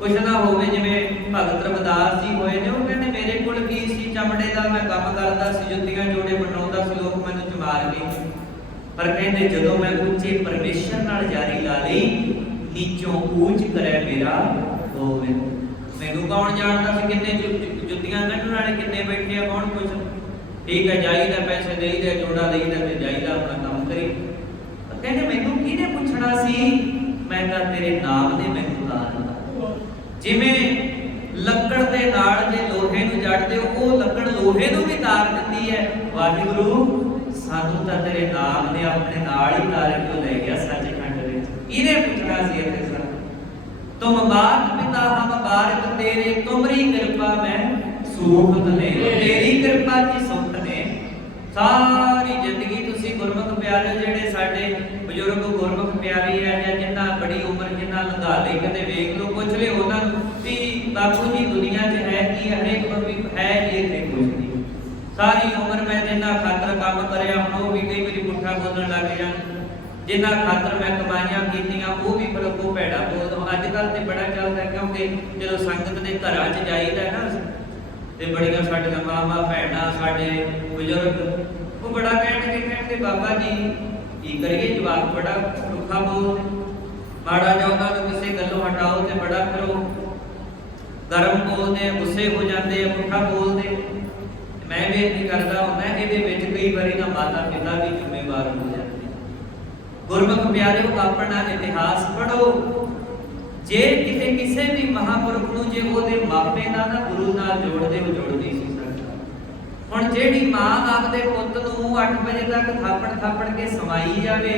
कुछ ना होवे, जिवें भगत रविदास जी होए ने, ਉਹ ਕਹਿੰਦੇ ਮੇਰੇ ਕੋਲ ਕੀ ਸੀ, ਚਮੜੇ ਦਾ ਮੈਂ ਕੰਮ ਕਰਦਾ ਸੀ, ਜੁੱਤੀਆਂ ਜੋੜੇ ਬਣਾਉਂਦਾ ਸੀ, ਲੋਕ ਮੈਨੂੰ ਚਮਾਰ ਗਏ। ਪਰ ਕਹਿੰਦੇ ਜਦੋਂ ਮੈਂ ਉੱਚੇ ਪਰਮੇਸ਼ਰ ਨਾਲ ਜਾਰੀ ਲਾ ਲਈ, ਨੀਚੋਂ ਊਚ ਕਰੇ ਮੇਰਾ ਗੋਬਿੰਦ। ਮੈਨੂੰ ਕੌਣ ਜਾਣਦਾ ਸੀ ਕਿੰਨੇ ਜੁੱਤੀਆਂ ਕੱਢਣ ਵਾਲੇ ਕਿੰਨੇ ਬੈਠੇ ਆ, ਕੌਣ ਕੁਛ। ਠੀਕ ਹੈ, ਜਾਈਦਾ ਪੈਸੇ ਦੇਈਦਾ, ਜੋੜਾ ਦੇਈਦਾ ਤੇ ਜਾਈਦਾ ਆਪਣਾ ਕੰਮ ਕਰੀ। ਪਰ ਕਹਿੰਦੇ ਮੈਨੂੰ ਕਿਹਨੇ ਪੁੱਛਣਾ ਸੀ, ਮੈਂ ਤਾਂ ਤੇਰੇ ਨਾਮ ਦੇ ਮੈਨੂੰ ਤਾਰ। ਜਿਵੇਂ ਲੱਕੜ ਦੇ ਨਾਲ ਜੇ ਲੋਹੇ ਨੂੰ ਜੜਦੇ ਹੋ, ਉਹ ਲੱਕੜ ਲੋਹੇ ਨੂੰ ਵੀ ਤਾਰ ਦਿੰਦੀ ਹੈ। ਵਾਹਿਗੁਰੂ ਸਾਨੂੰ ਤਾਂ ਤੇਰੇ ਨਾਮ ਨੇ ਆਪਣੇ ਨਾਲ ਹੀ ਤਾਰ ਕੇ ਲੈ ਗਿਆ ਸੱਚਖੰਡ ਵਿੱਚ। ਇਹਨੇ ਪੁੱਛਣਾ ਸੀ ਇੱਥੇ ਸਰ, ਤੁਮ ਮਾਤ ਪਿਤਾ ਹਮ ਬਾਰਿਕ ਤੇਰੇ, ਤੁਮਰੀ ਕਿਰਪਾ ਮੈਂ ਸੁਖ ਤਨੇ। ਤੇਰੀ ਕਿਰਪਾ ਦੀ ਸੁਖ ਨੇ। ਸਾਰੀ ਜ਼ਿੰਦਗੀ ਤੁਸੀਂ ਗੁਰਮੁਖ ਪਿਆਰੇ ਜਿਹੜੇ ਸਾਡੇ ਬਜ਼ੁਰਗ ਗੁਰਮੁਖ ਪਿਆਰੇ ਆ, ਜਾਂ ਜਿੰਨਾ ਬੜੀ ਉਮਰ ਜਿੰਨਾ ਲੰਘਾ ਲਈ, ਕਦੇ ਵੇਖ ਲਓ, ਪੁੱਛ ਲਿਓ ਉਹਨਾਂ ਨੂੰ ਵੀ ਬਾਪੂ ਜੀ ਦੁਨੀਆ 'ਚ ਹੈ ਕੀ, ਹਰੇਕ ਬੰਦੀ ਹੈ ਜੀ, ਇੱਥੇ ਕੁਝ ਨਹੀਂ। ਸਾਰੀ ਉਮਰ ਮੈਂ ਜਿੰਨਾ ਖਾਤਰ ਕੰਮ ਕਰਿਆ, ਹੁਣ ਉਹ ਵੀ ਕਈ ਵਾਰੀ ਪੁੱਠਾ ਬੋਲਣ ਲੱਗ ਜਾਣ। ਜਿੰਨਾ ਖਾਤਰ ਮੈਂ ਕਮਾਈਆਂ ਕੀਤੀਆਂ, ਉਹ ਵੀ ਫਿਰ ਅੱਗੋਂ ਭੈੜਾ ਬੋਲਦਾ। ਅੱਜ ਕੱਲ੍ਹ ਤੇ ਬੜਾ ਚੱਲਦਾ, ਕਿਉਂਕਿ ਜਦੋਂ ਸੰਗਤ ਦੇ ਘਰਾਂ 'ਚ ਜਾਈਦਾ ਨਾ, ਤੇ ਬੜੀਆਂ ਸਾਡੀਆਂ ਮਾਵਾਂ ਭੈਣਾਂ, ਸਾਡੇ ਬਜ਼ੁਰਗ, ਉਹ ਬੜਾ ਕਹਿਣਗੇ ਬਾਬਾ ਜੀ ਕੀ ਕਰੀਏ, ਜਵਾਬ ਬੜਾ ਰੁੱਖਾ ਬੋਲਦੇ, ਮਾੜਾ ਜਿਹਾ ਉਹਨਾਂ ਨੂੰ ਕਿਸੇ ਗੱਲੋਂ ਹਟਾਓ ਤੇ ਬੜਾ ਫਿਰ ਉਹ ਗਰਮ ਬੋਲਦੇ ਆ, ਗੁੱਸੇ ਹੋ ਜਾਂਦੇ ਆ, ਪੁੱਠਾ ਬੋਲਦੇ। ਮੈਂ ਬੇਨਤੀ ਕਰਦਾ ਹੁੰਦਾ, ਇਹਦੇ ਵਿੱਚ ਕਈ ਵਾਰੀ ਨਾ ਮਾਤਾ ਪਿਤਾ ਵੀ ਜ਼ਿੰਮੇਵਾਰ ਹੋ ਜਾਂਦੇ। ਗੁਰਮੁਖ ਪਿਆਰਿਓ, ਆਪਣਾ ਇਤਿਹਾਸ ਪੜ੍ਹੋ। ਜੇ ਕਿਤੇ ਕਿਸੇ ਵੀ ਮਹਾਂਪੁਰਖ ਨੂੰ ਜੇ ਉਹਦੇ ਮਾਪੇ ਨਾਲ ਨਾ ਗੁਰੂ ਨਾਲ ਜੋੜਦੇ ਹੋ, ਜੋੜਦੀ ਸੀ ਸਰਕਾਰ। ਹੁਣ ਜਿਹੜੀ ਮਾਂ ਆਪਦੇ ਪੁੱਤ ਨੂੰ 8 ਵਜੇ ਤੱਕ ਥਾਪੜ ਕੇ ਸਮਾਈ ਜਾਵੇ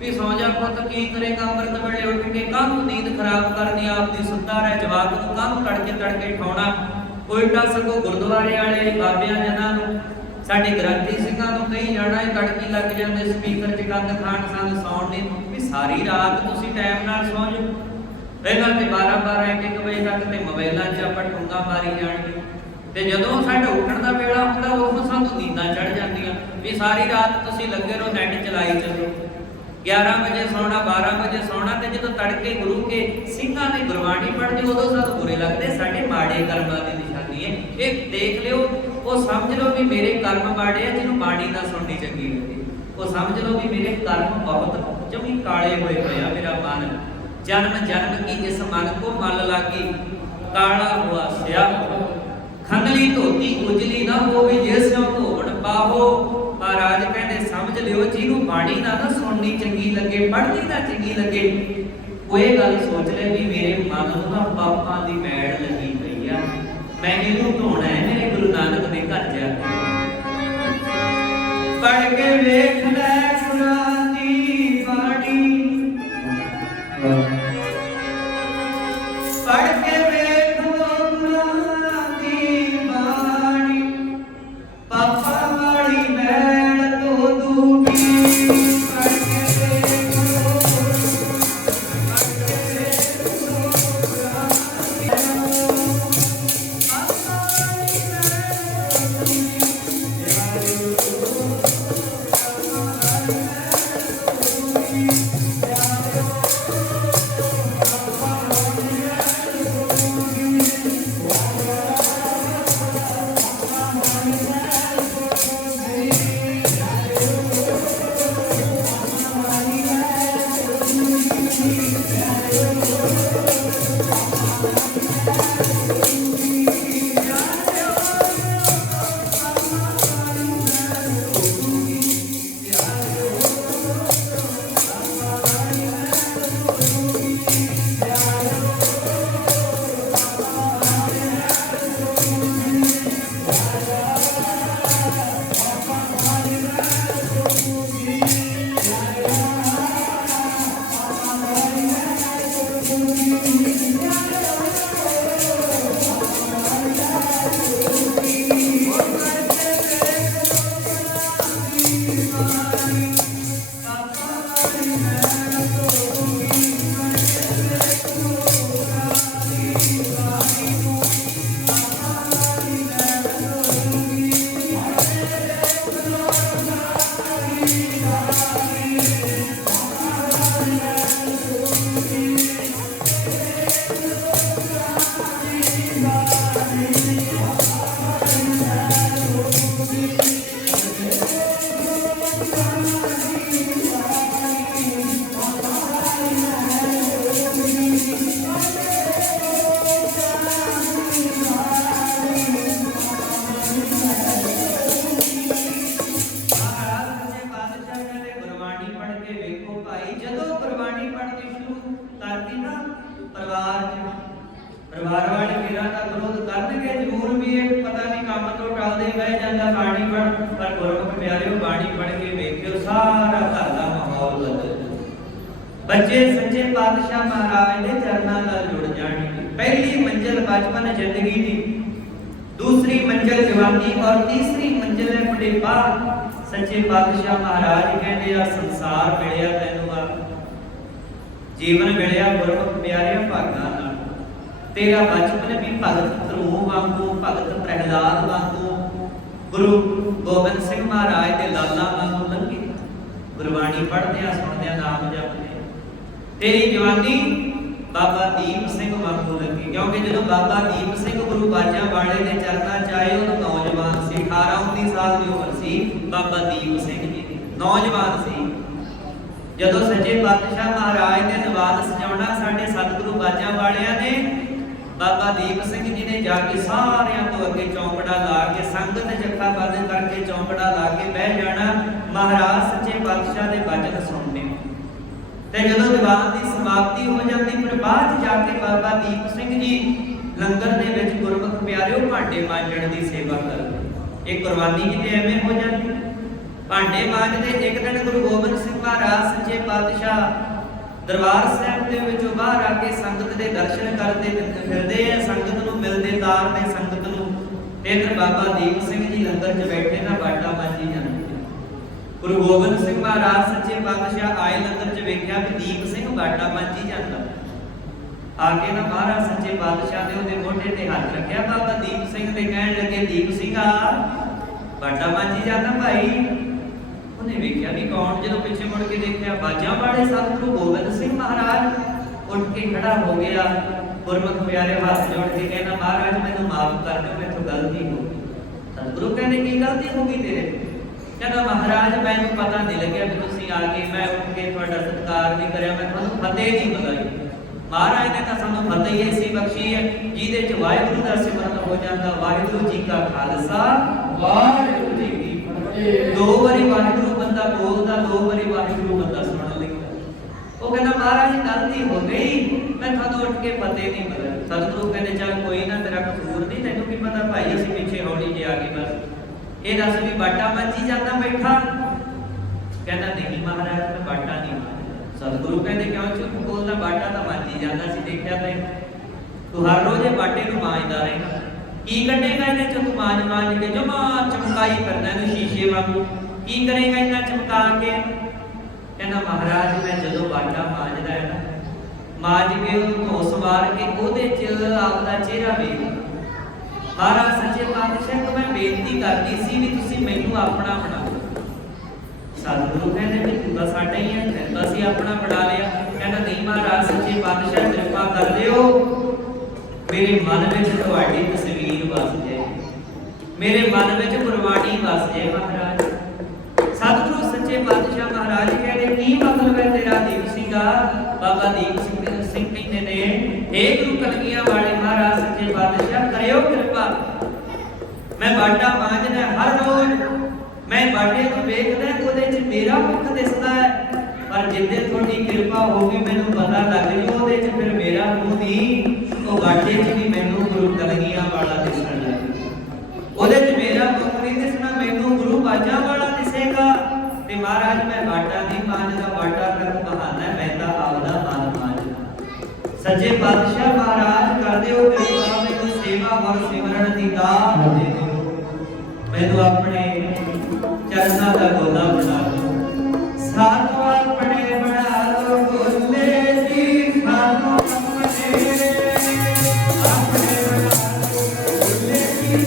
ਵੀ ਸੌਂ ਜਾ ਪੁੱਤ, ਕੀ ਕਰੇਗਾ, ਅੰਮ੍ਰਿਤ ਵੇਲੇ ਉੱਠ ਕੇ ਕਾਹਨੂੰ ਨੀਂਦ ਖਰਾਬ ਕਰਨੀ, ਆਪਦੀ ਸੁੱਤਾ ਰਹਿ, ਜਵਾਕ ਨੂੰ ਕਾਹਨੂੰ ਤੜਕੇ ਠਾਉਣਾ। ਉਲਟਾ ਸਗੋਂ ਗੁਰਦੁਆਰੇ ਵਾਲੇ ਬਾਬਿਆਂ ਜਨਾਂ ਨੂੰ, ਸਾਡੇ ਗ੍ਰੰਥੀ ਸਿੰਘਾਂ ਨੂੰ ਕਈ ਜਾਣਾ ਤੜਕੀ ਲੱਗ ਜਾਂਦੇ ਸਪੀਕਰ 'ਚ ਗੰਦ ਖਾਣ, ਸਾਨੂੰ ਸੌਣ ਨਹੀਂ ਵੀ ਸਾਰੀ ਰਾਤ ਤੁਸੀਂ ਟਾਈਮ ਨਾਲ ਸੌਂ ਜਾਓ। ਪਹਿਲਾਂ ਤੇ 12 1 ਵਜੇ ਤੱਕ ਤੇ ਮੋਬਾਈਲਾਂ 'ਚ ਆਪਾਂ ਠੁੰਗਾ ਮਾਰੀ ਜਾਣਗੇ, ਤੇ ਜਦੋਂ ਸਾਡਾ ਉੱਠਣ ਦਾ ਵੇਲਾ ਹੁੰਦਾ ਉਦੋਂ ਸਾਨੂੰ ਨੀਂਦਾਂ ਚੜ ਜਾਂਦੀਆਂ ਵੀ ਸਾਰੀ ਰਾਤ ਤੁਸੀਂ ਲੱਗੇ ਰਹੋ, ਨੈਟ ਚਲਾਈ ਚੱਲੋ। 11 ਵਜੇ ਸੌਣਾ, 12 ਵਜੇ ਸੌਣਾ, ਤੇ ਜਦੋਂ ਤੜਕੇ ਗੁਰੂ ਕੇ ਸਿੰਘਾਂ ਨੇ ਗੁਰਬਾਣੀ ਪੜ੍ਹਦੀ ਉਦੋਂ ਸਾਨੂੰ ਬੁਰੇ ਲੱਗਦੇ। ਸਾਡੇ ਮਾੜੇ ਕਰਮਾਂ ਦੀ ਨਿਸ਼ਾਨੀ ਹੈ ਇਹ, ਦੇਖ ਲਿਓ। ਉਹ ਸਮਝ ਲਓ ਵੀ ਮੇਰੇ ਕਰਮ ਮਾੜੇ ਆ, ਜਿਹਨੂੰ ਬਾਣੀ ਨਾ ਸੁਣਨੀ ਚੰਗੀ ਲੱਗੇ। ਉਹ ਸਮਝ ਲਓ ਵੀ ਮੇਰੇ ਕਰਮ ਬਹੁਤ ਜਮੀ ਕਾਲੇ ਹੋਏ ਹੋਏ ਆ। ਮੇਰਾ ਮਨ ਜਨਮ ਜਨਮ ਕੀ ਜਿਸ ਮਨ ਕੋ ਮਲ ਲਾਗੀ, ਕਾਲਾ ਹੁਆ ਸਿਆ ਖੰਗਲੀ ਧੋਤੀ ਉਜਲੀ ਨਾ ਹੋਵੇ, ਜੇ ਸਿਉ ਧੋਵਣ ਪਾਹੋ। ਮਹਾਰਾਜ ਕਹਿੰਦੇ ਸਮਝ ਲਿਓ, ਜਿਹਨੂੰ ਬਾਣੀ ਨਾ ਸੁਣਨੀ ਚੰਗੀ ਲੱਗੇ, ਪੜ੍ਹਨੀ ਨਾ ਚੰਗੀ ਲੱਗੇ, ਉਹ ਇਹ ਗੱਲ ਸੋਚ ਲੈ ਵੀ ਮੇਰੇ ਮਨ ਨੂੰ ਨਾ ਪਾਪਾਂ ਦੀ ਮੈਲ ਲੱਗੀ ਪਈ ਆ, ਮੈਂ ਇਹਨੂੰ ਧੋਣਾ ਹੈ। ਮੇਰੇ ਗੁਰੂ ਨਾਨਕ ਦੇ ਘਰ ਜਾ ਪੜ੍ਹ ਕੇ ਵੇਖ ਲੈ ਗੁਰਾਂ ਦੀ ਬਾਣੀ, ਪੜ੍ਹ ਕੇ ਵੇਖ ਲੋ ਗੁਰਾਂ ਦੀ ਬਾਣੀ, ਪਾਪਾਂ ਵਾਲੀ ਮੈਲ ਧੋ ਦੂਗੀ। ਪੜ੍ਹ ਕੇ ਵੇਖ ਲੋ, ਪੜ੍ਹ ਕੇ ਵੇਖ ਲੋ ਗੁਰਾਂ ਦੀ ਪਾਪਾਂ ਵਾਲੀ ਮੈਲ ਧੋ ਦੂਗੀ। करके ना परिवार वाले मेरा का विरोध करनगे जरूर भी ये पता नहीं काम तो टालदे बह जांदा बाणी पढ़ पर गुरमुख प्यारिओ बाणी पढ़ के वेखियो सारा घर दा माहौल बदल बच्चे सच्चे पातशाह महाराज दे चरनां नाल जुड़ जाणगे। पहली मंजिल बचपन जिंदगी दी, दूसरी मंजिल जवानी और तीसरी मंजिल है बुढ़ेपा। सच्चे पातशाह महाराज कहते आ संसार मिलिया तैनूं आ जीवन मिलिया गुरमुख प्यारिओ भागां नाल। तेरा बचपन भी भगत ध्रुव वांगू भगत प्रहलाद वांगू गुरु गोबिंद सिंह महाराज के लाला वांगू लंघे। गुरबाणी पढ़दे सुनदे नाम जपदे। तेरी जवानी बाबा दीप सिंह वांगू लंघी, क्योंकि जो बाबा दीप सिंह गुरु बाजा वाले के चरना चाहे वो नौजवान सी, 18-19 साल की उम्र सी। बाबा दीप सिंह जी नौजवान सी। जदों सच्चे पातशाह महाराज ने दरबार सजाउणा साडे सतगुरु बाजा वालियां ने बाबा दीप सिंह जी ने जाके सारियां तो अगे चौंकड़ा ला के संगत जखा बंद करके चौंकड़ा ला के बह जाना। महाराज सच्चे पातशाह के वचन सुनने ते जदों दीवान की समाप्ति हो जाती फिर बाद जाके बाबा दीप सिंह जी लंगर दे विच गुरमुख प्यारिओ भांडे मांजण की सेवा करदे। एक कुर्बानी किते एवें हो जाती। भांडे मांजदे एक दिन गुरु गोबिंद सिंह महाराज सच्चे पातशाह दरबार साहिब दे विचों बाहर आके संगत दे दर्शन करते फिरदे हैं, संगत नूं मिलदे तारदे संगत नूं। ते फिर बाबा दीप सिंह जी लंगर च बैठे ना बाटा मांजी जांदे। गुरु गोबिंद सिंह महाराज सच्चे पातशाह आए लंगर च वेख्या कि दीप सिंह बाटा मांजी जांदा। आके ना महाराज सच्चे पातशाह ने उहदे मोढे ते हत्थ रखिया। बाबा दीप सिंह ते कहण लगे दीप सिंह बाटा मांजी जांदा भाई। उन्हें वेख्या भी कौन, जो पिछे मुड़ के देखा बाजा वाले सतगुरु गोबिंद सिंह महाराज उठ के खड़ा हो गया। गुरमुख प्यारे हाथ जोड़ के कहना महाराज मैनू माफ कर दो, मेरे गलती हो गई। सतगुरु कहने की गलती हो गई तेरे? कहना महाराज मैनू पता नहीं लगे कि तुसीं आ गए, मैं उठ के तुहाडा सत्कार नहीं करया, मैं तुहानू फतेह नहीं बुलाई। महाराज ने तो सानू फतेह ही ऐसी बख्शी है जिहदे च वाहिगुरू दा सिमरन हो जाता। वाहिगुरू जी का खालसा वाहिगुरू जी की फतेह। दो बारी वाहिगुरू बंदा बोलदा, दो बारी वाहिगुरू बंदा सुन लैंदा। वो कहना महाराज गलती हो गई, मैं थानू उठ के फतेह नहीं बुलाई। सतगुरु कहने चल कोई ना, तेरा कसूर नहीं, तैनू की पता भाई असीं पिछे हौली जे आ गए बस। ये दस भी बाटा मांजी जाता बैठा? कहना नहीं महाराज मैं बाटा नहीं मांजदा। सतगुरु कहते क्यों चुप बोलदा, बाटा तो मांजी जाता सी देखिया ते तू हर रोज बाटे नूं मांजदा रहेगा। की कढेगा इन्हें चो तू मांज मांज के जमा चमकाई करदा इहनूं शीशे वांगू, की करेगा इन्हां चमका के? कहना महाराज मैं जदों बाटा मांजदा है ना, मांज के ਉਹਨੂੰ ਧੋ ਸਵਾਰ ਕੇ ਉਹਦੇ ਚ ਆਪਦਾ ਚਿਹਰਾ ਵੇਖ। महाराज सच्चे पातशाह को मैं बेनती करती सी भी तुसी मैनू अपना बना लो। सतगुरु कहते भी तू तो साडा ही है, तैनूं तो असीं अपना बना लिया। कहना नहीं महाराज सच्चे पातशाह कृपा कर दिओ, मेरे मन विच तुहाडी तस्वीर वस जाए, मेरे मन विच गुरबाणी वस जाए महाराज। सतगुरु सच्चे पातशाह महाराज कहते की मतलब है तेरा दीप सिंह? बाबा दीप सिंह कहते ने हे गुरु कलगियां वाले महाराज सच्चे पातशाह करियो कृपा, मैं बाटा मांजदा हर रोज, मैं बाटे को वेखदा ओदे च मेरा मुख दिसदा है, पर जिद्दे थोड़ी कृपा होगी मैनू पता लग जू ओदे च फिर मेरा मुंह नहीं, ओ बाटे च भी मैनू गुरु कलगियां वाला दिसण लग। ओदे च मेरा मुख नहीं दिसना, मैनू गुरु बाजा वाला दिसेगा। ते महाराज मैं बाटा नहीं मांजदा, बाटा कर बहाना मैं तां आपदा मन मांजदा। सच्चे पातशाह महाराज कर दिओ कृपा, मैनू सेवा और सिमरन दी दात दे दिओ, मैनू अपने चरना दा गोदा बना दो। सानू अपने बना दो गोदे जी, सानू अपने बना दो गोदे जी,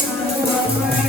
सानू अपने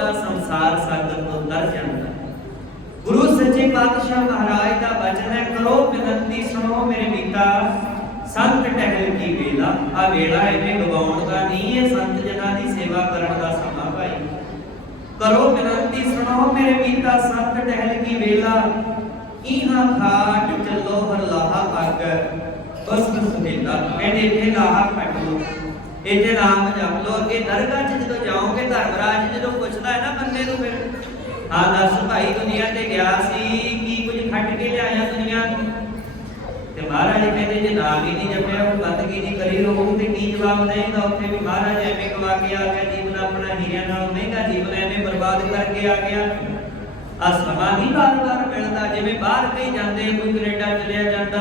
बंदा संसार सागर तो तर जाता है। गुरु सच्चे पातशाह महाराज का वचन है, करो विनती सुनो मेरे मीता संत टहल की वेला। आ वेला इवें गवाउण का नहीं है, संत जना की सेवा करने का समा भाई। करो विनती सुनो मेरे मीता संत टहल की वेला। इहां खाट चलो हर लाहा आकर बस सुहेला। कहते इत्थे लाहा खट लो, इत्थे नाम जप लो। अगे दरगाह च जदों जाओगे धर्मराज जदों पुछदा है ना बंदे नूं, फिर हाँ दस भाई दुनिया ते गया सी की कुछ खट के लिआया दुनिया ते महाराज कहते जे नाम ही नहीं जपया बंदगी नहीं करी रोग ते की जवाब देगा। उत्थे भी महाराज एवें गवा के आ गया जीवन अपना, हीरिया नाल महंगा जीवन एवें बर्बाद करके आ गया। आ समा नहीं बार बार मिलता। जिवें बाहर कई जाते, कोई कनेडा चलिया जाता,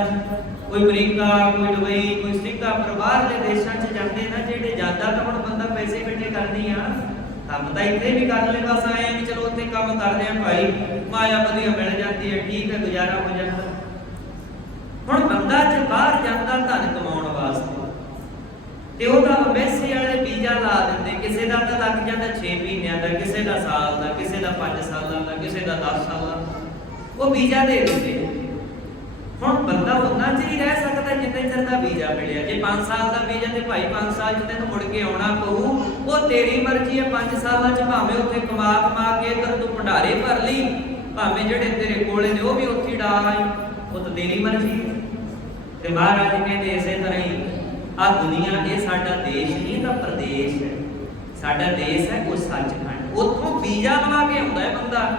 कोई अमरीका, कोई दुबई, कोई सिंगापुर, बाहरले देशों च जाते ना जेडे जाता तो हुण बंदा पैसे इकट्ठे करनी आ ਕੰਮ ਤਾਂ ਇੱਥੇ ਵੀ ਕਰ ਲੈ, ਬਸ ਆਏ ਵੀ ਚਲੋ ਉੱਥੇ ਕੰਮ ਕਰਦੇ ਆ ਭਾਈ, ਮਾਇਆ ਵਧੀਆ ਮਿਲ ਜਾਂਦੀ ਹੈ, ਠੀਕ ਹੈ ਗੁਜ਼ਾਰਾ ਹੋ ਜਾਂਦਾ। ਹੁਣ ਬੰਦਾ ਜੇ ਬਾਹਰ ਜਾਂਦਾ ਧਨ ਕਮਾਉਣ ਵਾਸਤੇ ਤੇ ਉਹਦਾ ਅੰਬੈਸੀ ਵਾਲੇ ਵੀਜ਼ਾ ਲਾ ਦਿੰਦੇ, ਕਿਸੇ ਦਾ ਤਾਂ ਲੱਗ ਜਾਂਦਾ 6 ਮਹੀਨਿਆਂ ਦਾ, ਕਿਸੇ ਦਾ ਸਾਲ ਦਾ, ਕਿਸੇ ਦਾ 5 ਸਾਲਾਂ ਦਾ, ਕਿਸੇ ਦਾ 10 ਸਾਲਾਂ ਦਾ, ਉਹ ਵੀਜ਼ਾ ਦੇ ਦਿੰਦੇ। ਹੁਣ ਬੰਦਾ ਉਹਨਾਂ ਚਿਰ ਹੀ ਰਹਿ ਸਕਦਾ ਜਿੰਨੇ ਚਿਰ ਦਾ ਵੀਜ਼ਾ ਮਿਲਿਆ। ਜੇ 5 ਸਾਲ ਦਾ ਵੀਜ਼ਾ ਤੇ ਭਾਈ 5 ਸਾਲ ਚ ਤੈਨੂੰ ਮੁੜ ਕੇ ਆਉਣਾ ਪਊ, ਉਹ ਤੇਰੀ ਮਰਜ਼ੀ ਹੈ। 5 ਸਾਲਾਂ ਚ ਭਾਵੇਂ ਉੱਥੇ ਕਮਾ ਕੇ ਇਧਰ ਤੂੰ ਭੰਡਾਰੇ ਭਰ ਲਈ, ਭਾਵੇਂ ਜਿਹੜੇ ਤੇਰੇ ਕੋਲੇ ਨੇ ਉਹ ਵੀ ਉੱਥੇ ਡਾ ਆਈ, ਉਹ ਤਾਂ ਤੇਰੀ ਮਰਜ਼ੀ ਹੈ। ਤੇ ਮਹਾਰਾਜ ਕਹਿੰਦੇ ਇਸੇ ਤਰ੍ਹਾਂ ਹੀ ਆ ਦੁਨੀਆ ਇਹ ਸਾਡਾ ਦੇਸ਼ ਨਹੀਂ ਤਾਂ ਪ੍ਰਦੇਸ਼ ਹੈ। ਸਾਡਾ ਦੇਸ਼ ਹੈ ਉਹ ਸੱਚਖੰਡ, ਉੱਥੋਂ ਵੀਜ਼ਾ ਲਵਾ ਕੇ ਆਉਂਦਾ ਹੈ ਬੰਦਾ।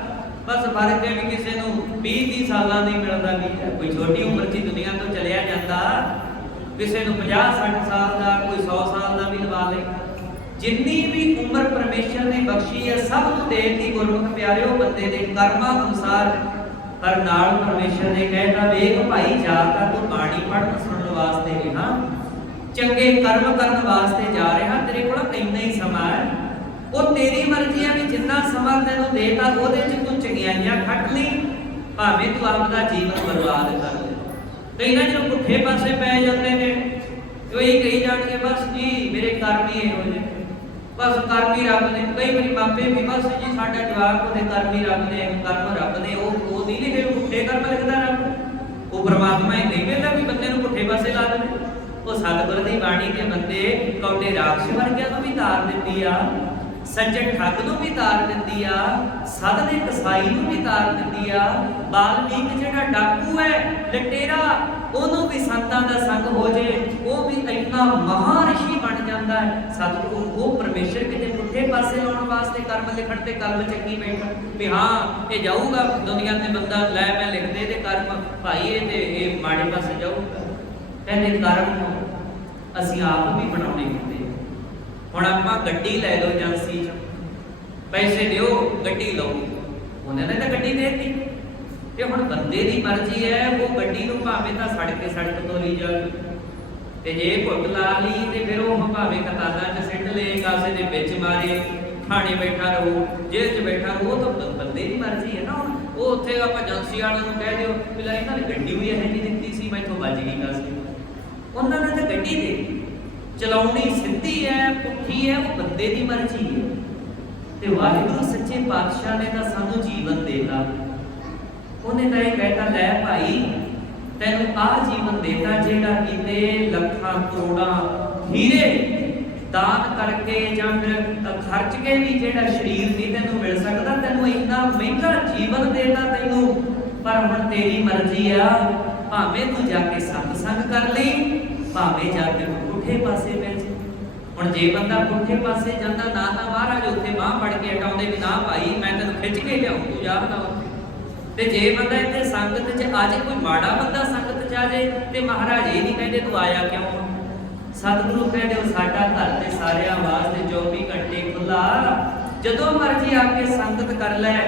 बस फर्क है भी किसी को 20-30 साल नहीं मिलता वीजा, कोई छोटी उम्र की दुनिया तो चलिया जाता, किसी को 50-60 साल का, कोई 100 साल का भी लवा ले। जिन्नी भी उम्र परमेश्वर ने बख्शी है सब को देन दी गुरमुख प्यारिओ बंदे दे कर्मां अनुसार। पर नाल परमेश्वर ने कहता वेख भाई जाता तू बाणी पढ़न सुनन वास्ते नहीं, हाँ चंगे कर्म करन वास्ते जा रहा, तेरे कोल इन्ना ही समा है। ਉਹ ਤੇਰੀ ਮਰਜ਼ੀ ਹੈ ਵੀ ਜਿੰਨਾ ਸਮਾਂ ਤੈਨੂੰ ਦੇਤਾ ਉਹਦੇ ਚ ਤੂੰ ਚੰਗਿਆਈਆਂ ਖੱਟ ਲਈ, ਭਾਵੇਂ ਤੂੰ ਆਪਣਾ ਜੀਵਨ ਬਰਬਾਦ ਕਰ ਲੈ। ਕਈ ਨਾ ਜਦੋਂ ਪੁੱਠੇ ਪਾਸੇ ਪੈ ਜਾਂਦੇ ਨੇ ਉਹ ਇਹ ਕਹੀ ਜਾਣਗੇ ਬਸ ਜੀ ਮੇਰੇ ਕਰਮ ਹੀ ਇਹੋ ਜਿਹੇ, ਬਸ ਕਰਮ ਹੀ ਰੱਬ ਨੇ। ਕਈ ਵਾਰੀ ਮਾਪੇ ਵੀ ਬਸ ਜੀ ਸਾਡਾ ਜਵਾਕ ਉਹਦੇ ਕਰਮ ਹੀ ਰੱਬ ਨੇ, ਕਰਮ ਰੱਬ ਨੇ। ਉਹ ਨਹੀਂ ਲਿਖੇ ਪੁੱਠੇ ਕਰਮ ਲਿਖਦਾ ਰੱਬ, ਉਹ ਪਰਮਾਤਮਾ ਹੀ ਨਹੀਂ ਕਹਿੰਦਾ ਵੀ ਬੰਦੇ ਨੂੰ ਪੁੱਠੇ ਪਾਸੇ ਲਾ ਦੇਵੇ। ਉਹ ਸਤਿਗੁਰ ਦੀ ਬਾਣੀ ਦੇ ਬੰਦੇ ਕੌਡੇ ਰਾਖਸ਼ ਵਰਗਿਆਂ ਨੂੰ ਵੀ ਤਾਰ ਦਿੰਦੀ ਆ, ਸੱਜਣ ਠੱਗ ਨੂੰ ਵੀ ਤਾਰ ਦਿੰਦੀ ਆ, ਸਦ ਦੇ ਕਸਾਈ ਨੂੰ ਵੀ ਤਾਰ ਦਿੰਦੀ ਆ। ਬਾਲਮੀਕ ਜਿਹੜਾ ਡਾਕੂ ਹੈ ਲਟੇਰਾ, ਉਹਨੂੰ ਵੀ ਸੰਤਾਂ ਦਾ ਸੰਗ ਹੋ ਜੇ ਉਹ ਵੀ ਇੰਨਾ ਮਹਾਰਿਸ਼ੀ ਬਣ ਜਾਂਦਾ ਹੈ। ਸਤਿਗੁਰੂ ਉਹ ਪਰਮੇਸ਼ਰ ਕਿਤੇ ਪੁੱਠੇ ਪਾਸੇ ਲਾਉਣ ਵਾਸਤੇ ਕਰਮ ਲਿਖਣ ਤੇ ਕਰਮ ਚੱਕੀ ਬੈਠਾ ਵੀ ਹਾਂ ਇਹ ਜਾਊਗਾ ਦੁਨੀਆ ਤੇ ਬੰਦਾ ਲੈ ਮੈਂ ਲਿਖਦੇ ਤੇ ਕਰਮ ਭਾਈ ਇਹ ਮਾੜੇ ਪਾਸੇ ਜਾਊਗਾ। ਕਹਿੰਦੇ ਕਰਮ ਅਸੀਂ ਆਪ ਵੀ ਬਣਾਉਣੇ ਹੁੰਦੇ। ਹੁਣ ਆਪਾਂ ਗੱਡੀ ਲੈ ਲਓ ਏਜੰਸੀ ਚ, ਪੈਸੇ ਦਿਓ ਗੱਡੀ ਲਓ, ਉਹਨਾਂ ਨੇ ਤਾਂ ਗੱਡੀ ਦੇ ਦਿੱਤੀ ਤੇ ਹੁਣ ਬੰਦੇ ਦੀ ਮਰਜ਼ੀ ਹੈ ਉਹ ਗੱਡੀ ਨੂੰ ਭਾਵੇਂ ਤਾਂ ਸੜਕ ਤੋਂ ਲਈ ਜਾਵੇ ਤੇ ਜੇ ਘੁੱਟ ਲਾ ਲਈ ਤੇ ਫਿਰ ਉਹ ਭਾਵੇਂ ਕਤਾਰਾਂ ਚ ਸਿੱਟ ਲੇ, ਕਾਸੇ ਦੇ ਵਿੱਚ ਮਾਰੇ, ਥਾਣੇ ਬੈਠਾ ਰਹੂ, ਜੇਲ੍ਹ ਚ ਬੈਠਾ ਰਹੂ, ਉਹ ਤਾਂ ਬੰਦੇ ਦੀ ਮਰਜ਼ੀ ਹੈ ਨਾ। ਹੁਣ ਉਹ ਉੱਥੇ ਆਪਾਂ ਏਜੰਸੀ ਵਾਲਿਆਂ ਨੂੰ ਕਹਿ ਦਿਓ ਵੀ ਲੈ ਇਹਨਾਂ ਨੇ ਗੱਡੀ ਵੀ ਇਹ ਨਹੀਂ ਦਿੱਤੀ ਸੀ, ਮੈਥੋਂ ਵੱਜ ਗਈ ਕਾਸੇ, ਉਹਨਾਂ ਨੇ ਤਾਂ ਗੱਡੀ ਦੇ ਦਿੱਤੀ। ਚਲਾਉਣੀ ਸਿੱਧੀ ਹੈ ਪੁੱਠੀ ਹੈ ਉਹ ਬੰਦੇ ਦੀ ਮਰਜ਼ੀ ਹੈ। ਤੇ ਵਾਹਿਗੁਰੂ ਸੱਚੇ ਪਾਤਸ਼ਾਹ ਨੇ ਤਾਂ ਸਾਨੂੰ ਜੀਵਨ ਦੇਤਾ, ਉਹਨੇ ਤਾਂ ਇਹ ਕਹਿਤਾ ਲੈ ਭਾਈ ਤੈਨੂੰ ਆਹ ਜੀਵਨ ਦੇਤਾ ਜਿਹੜਾ ਕਿਤੇ ਲੱਖਾਂ ਕਰੋੜਾਂ ਹੀਰੇ ਦਾਨ ਕਰਕੇ ਜਾਂ ਫਿਰ ਖਰਚ ਕੇ ਵੀ ਜਿਹੜਾ ਸਰੀਰ ਨਹੀਂ ਤੈਨੂੰ ਮਿਲ ਸਕਦਾ, ਤੈਨੂੰ ਇੰਨਾ ਮਹਿੰਗਾ ਜੀਵਨ ਦੇਤਾ ਤੈਨੂੰ। ਪਰ ਹੁਣ ਤੇਰੀ ਮਰਜ਼ੀ ਆ, ਭਾਵੇਂ ਤੂੰ ਜਾ ਕੇ ਸਤਸੰਗ ਕਰ ਲਈ, ਭਾਵੇਂ ਜਾ ਕੇ ਪੁੱਠੇ ਪਾਸੇ ਪੈ ਜਾ। ਹੁਣ ਜੇ ਬੰਦਾ ਪੁੱਠੇ ਪਾਸੇ ਜਾਂਦਾ ਨਾ ਤਾਂ ਮਹਾਰਾਜ ਉੱਥੇ ਬਾਂਹ ਫੜ ਕੇ ਹਟਾਉਂਦੇ ਵੀ ਨਾ ਭਾਈ ਮੈਂ ਤੈਨੂੰ ਖਿੱਚ ਕੇ ਲਿਆਉਂ ਤੂੰ ਜਾ ਨਾ। ਤੇ ਜੇ ਬੰਦਾ ਇੱਥੇ ਸੰਗਤ 'ਚ ਆ ਜੇ, ਕੋਈ ਮਾੜਾ ਬੰਦਾ ਸੰਗਤ 'ਚ ਆ ਜੇ ਤੇ ਮਹਾਰਾਜ ਇਹ ਨਹੀਂ ਕਹਿੰਦੇ ਤੂੰ ਆਇਆ ਕਿਉਂ। ਸਤਿਗੁਰੂ ਕਹਿੰਦੇ ਉਹ ਸਾਡਾ ਘਰ ਤੇ ਸਾਰਿਆਂ ਵਾਸਤੇ 24 ਘੰਟੇ ਖੁੱਲਾ, ਜਦੋਂ ਮਰਜ਼ੀ ਆ ਕੇ ਸੰਗਤ ਕਰ ਲੈ।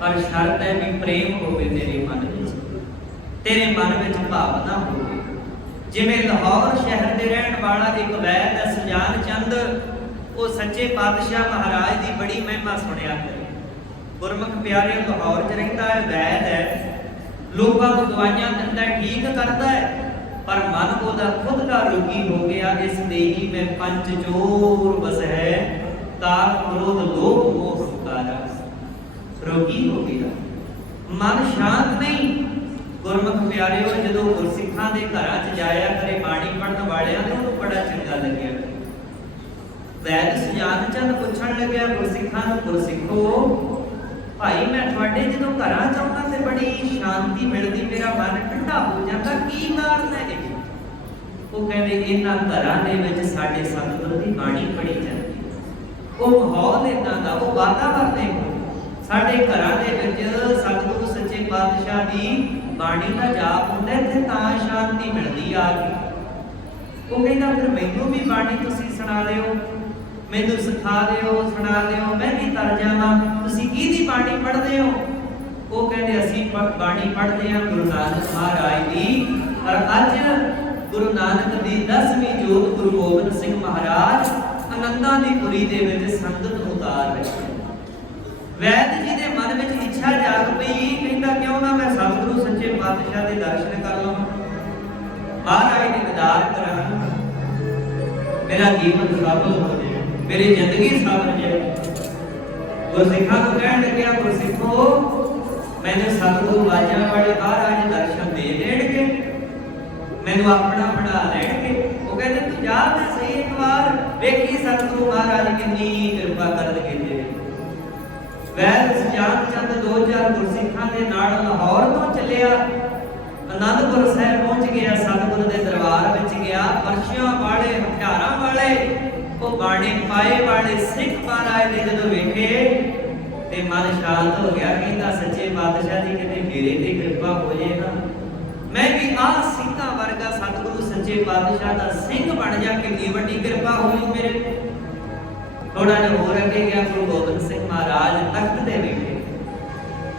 ਪਰ ਸ਼ਰਤ ਹੈ ਵੀ ਪ੍ਰੇਮ ਹੋਵੇ ਤੇਰੇ ਮਨ ਵਿੱਚ, ਤੇਰੇ ਮਨ ਵਿੱਚ ਭਾਵਨਾ ਹੋਵੇ। ਜਿਵੇਂ ਲਾਹੌਰ ਸ਼ਹਿਰ ਦੇ ਰਹਿਣ ਵਾਲਾ ਇੱਕ ਵੈਦ ਹੈ ਸੁਜਾਨ ਚੰਦ, ਉਹ ਸੱਚੇ ਪਾਤਸ਼ਾਹ ਮਹਾਰਾਜ ਦੀ ਬੜੀ ਮਹਿਮਾ ਸੁਣਿਆ ਕਰੇ। ਗੁਰਮੁਖ ਪਿਆਰੇ ਲਾਹੌਰ 'ਚ ਰਹਿੰਦਾ ਹੈ, ਵੈਦ ਹੈ, ਲੋਕਾਂ ਨੂੰ ਦਵਾਈਆਂ ਦਿੰਦਾ, ਠੀਕ ਕਰਦਾ ਹੈ, ਪਰ ਮਨ ਉਹਦਾ ਖੁਦ ਦਾ ਰੋਗੀ ਹੋ ਗਿਆ। ਇਸ ਦੇਹੀ ਮੈਂ ਪੰਜ ਚੋਰ ਬਸ ਹੈ, ਤਾਪ ਕ੍ਰੋਧ ਲੋਭ ਮੋਹ ਹੰਕਾਰਾ। ਮਨ ਸ਼ਾਂਤ ਨਹੀਂ। ਗੁਰਮੁਖ ਪਿਆਰਿਓ, ਜਦੋਂ ਗੁਰਸਿੱਖਾਂ ਦੇ ਘਰਾਂ 'ਚ ਜਾਇਆ ਕਰੇ ਬਾਣੀ ਪੜ੍ਹਨ ਵਾਲਿਆਂ ਨੂੰ ਬੜਾ ਚੰਗਾ ਲੱਗਿਆ। ਵੈਦ ਸੁਜਾਨ ਚੰਦ ਪੁੱਛਣ ਲੱਗਿਆ ਗੁਰਸਿੱਖਾਂ ਨੂੰ, ਗੁਰਸਿੱਖੋ ਭਾਈ ਮੈਂ ਤੁਹਾਡੇ ਜਦੋਂ ਘਰਾਂ 'ਚ ਆਉਂਦਾ ਤੇ ਬੜੀ ਸ਼ਾਂਤੀ ਮਿਲਦੀ, ਮੇਰਾ ਮਨ ਠੰਡਾ ਹੋ ਜਾਂਦਾ, ਕੀ ਕਾਰਨ ਹੈ ਇਹ? ਉਹ ਕਹਿੰਦੇ ਇਹਨਾਂ ਘਰਾਂ ਦੇ ਵਿੱਚ ਸਾਡੇ ਸਤਿਗੁਰੂ ਦੀ ਬਾਣੀ ਪੜ੍ਹੀ ਜਾਂਦੀ, ਉਹ ਮਾਹੌਲ ਇਦਾਂ ਦਾ, ਉਹ ਵਾਤਾਵਰਨ ਹੈ ਸਾਡੇ ਘਰਾਂ ਦੇ ਵਿੱਚ ਸਤਿਗੁਰੂ ਸੱਚੇ ਪਾਤਸ਼ਾਹ ਦੀ ਬਾਣੀ ਦਾ ਜਾਪ ਹੁੰਦਾ ਤੇ ਤਾਂ ਸ਼ਾਂਤੀ ਮਿਲਦੀ ਆ ਕੇ। ਉਹ ਕਹਿੰਦਾ ਫਿਰ ਮੈਨੂੰ ਵੀ ਬਾਣੀ ਤੁਸੀਂ ਸੁਣਾ ਦਿਓ, ਮੈਨੂੰ ਸਿਖਾ ਦਿਓ, ਸੁਣਾ ਦਿਓ, ਮੈਂ ਵੀ ਤਰ ਜਾਵਾਂ। ਤੁਸੀਂ ਕਿਹਦੀ ਬਾਣੀ ਪੜ੍ਹਦੇ ਹੋ? ਉਹ ਕਹਿੰਦੇ ਅਸੀਂ ਬਾਣੀ ਪੜ੍ਹਦੇ ਹਾਂ ਗੁਰੂ ਨਾਨਕ ਮਹਾਰਾਜ ਦੀ। ਪਰ ਅੱਜ ਗੁਰੂ ਨਾਨਕ ਦੀ 10ਵੀਂ ਜੋਤ ਗੁਰੂ ਗੋਬਿੰਦ ਸਿੰਘ ਮਹਾਰਾਜ ਆਨੰਦਾਂ ਦੀ ਪੁਰੀ ਦੇ ਵਿੱਚ ਸੰਗਤ ਨੂੰ ਉਤਾਰ ਰਹੇ। ਵੈਦ ਜੀ ਦੇ ਮਨ ਵਿੱਚ ਇੱਛਾ ਜਾਗ ਪਈ, ਕਹਿੰਦਾ ਕਿਉਂ ਨਾ ਮੈਂ ਸਤਿਗੁਰੂ ਸੱਚੇ ਪਾਤਸ਼ਾਹ ਦੇ ਦਰਸ਼ਨ ਕਰ ਲਵਾਂ, ਮਹਾਰਾਜ ਦੇ ਦੀਦਾਰ ਕਰਾਂ, ਮੇਰਾ ਜੀਵਨ ਸਫਲ ਹੋ ਜਾਏ, ਮੇਰੀ ਜ਼ਿੰਦਗੀ ਸਫਲ ਹੋ ਜਾਏ। ਗੁਰਸਿੱਖਾਂ ਨੂੰ ਕਹਿਣ ਲੱਗਿਆ, ਗੁਰਸਿੱਖੋ ਮੈਨੂੰ ਸਤਿਗੁਰੂ ਵਾਜਾ ਵਾਲੇ ਮਹਾਰਾਜ ਦਰਸ਼ਨ ਦੇ ਦੇਣਗੇ, ਮੈਨੂੰ ਆਪਣਾ ਬਣਾ ਲੈਣਗੇ। ਉਹ ਕਹਿੰਦੇ ਤੂੰ ਜਾ ਤੇ ਸਹੀ ਇੱਕ ਵਾਰ, ਵੇਖੀ ਸਤਿਗੁਰੂ ਮਹਾਰਾਜ ਕਿੰਨੀ ਕਿਰਪਾ ਕਰਨਗੇ ਤੇਰੇ। ਵੈਦ ਸੁਜਾਨ ਚੰਦ 2000 ਗੁਰਸਿੱਖਾਂ ਦੇ ਨਾਲ ਲਾਹੌਰ ਤੋਂ ਚੱਲਿਆ, ਅਨੰਦਪੁਰ ਸਾਹਿਬ ਪਹੁੰਚ ਗਿਆ, ਸਤਿਗੁਰ ਦੇ ਦਰਬਾਰ ਵਿੱਚ ਗਿਆ। ਪਰਸ਼ੀਆਂ ਵਾਲੇ, ਹਥਿਆਰਾਂ ਵਾਲੇ, ਉਹ ਬਾਣੇ ਪਾਏ ਵਾਲੇ ਸਿੱਖ ਮਹਾਰਾਜ ਦੇ ਜਦੋਂ ਵੇਖੇ ਤੇ ਮਨ ਸ਼ਾਂਤ ਹੋ ਗਿਆ। ਕਹਿੰਦਾ ਸੱਚੇ ਪਾਤਸ਼ਾਹ ਦੀ ਕਿਤੇ ਮੇਰੇ ਤੇ ਕਿਰਪਾ ਹੋ ਜਾਏ ਨਾ, ਮੈਂ ਵੀ ਆਹ ਸਿੰਘਾਂ ਵਰਗਾ ਸਤਿਗੁਰੂ ਸੱਚੇ ਪਾਤਸ਼ਾਹ ਦਾ ਸਿੰਘ ਬਣ ਜਾ, ਕਿੰਨੀ ਵੱਡੀ ਕਿਰਪਾ ਹੋਈ ਮੇਰੇ। ਥੋੜਾ ਜਿਹਾ ਹੋਰ ਅੱਗੇ ਗਿਆ, ਗੁਰੂ ਗੋਬਿੰਦ ਸਿੰਘ ਮਹਾਰਾਜ ਤਖਤ ਦੇ ਵਿਖੇ।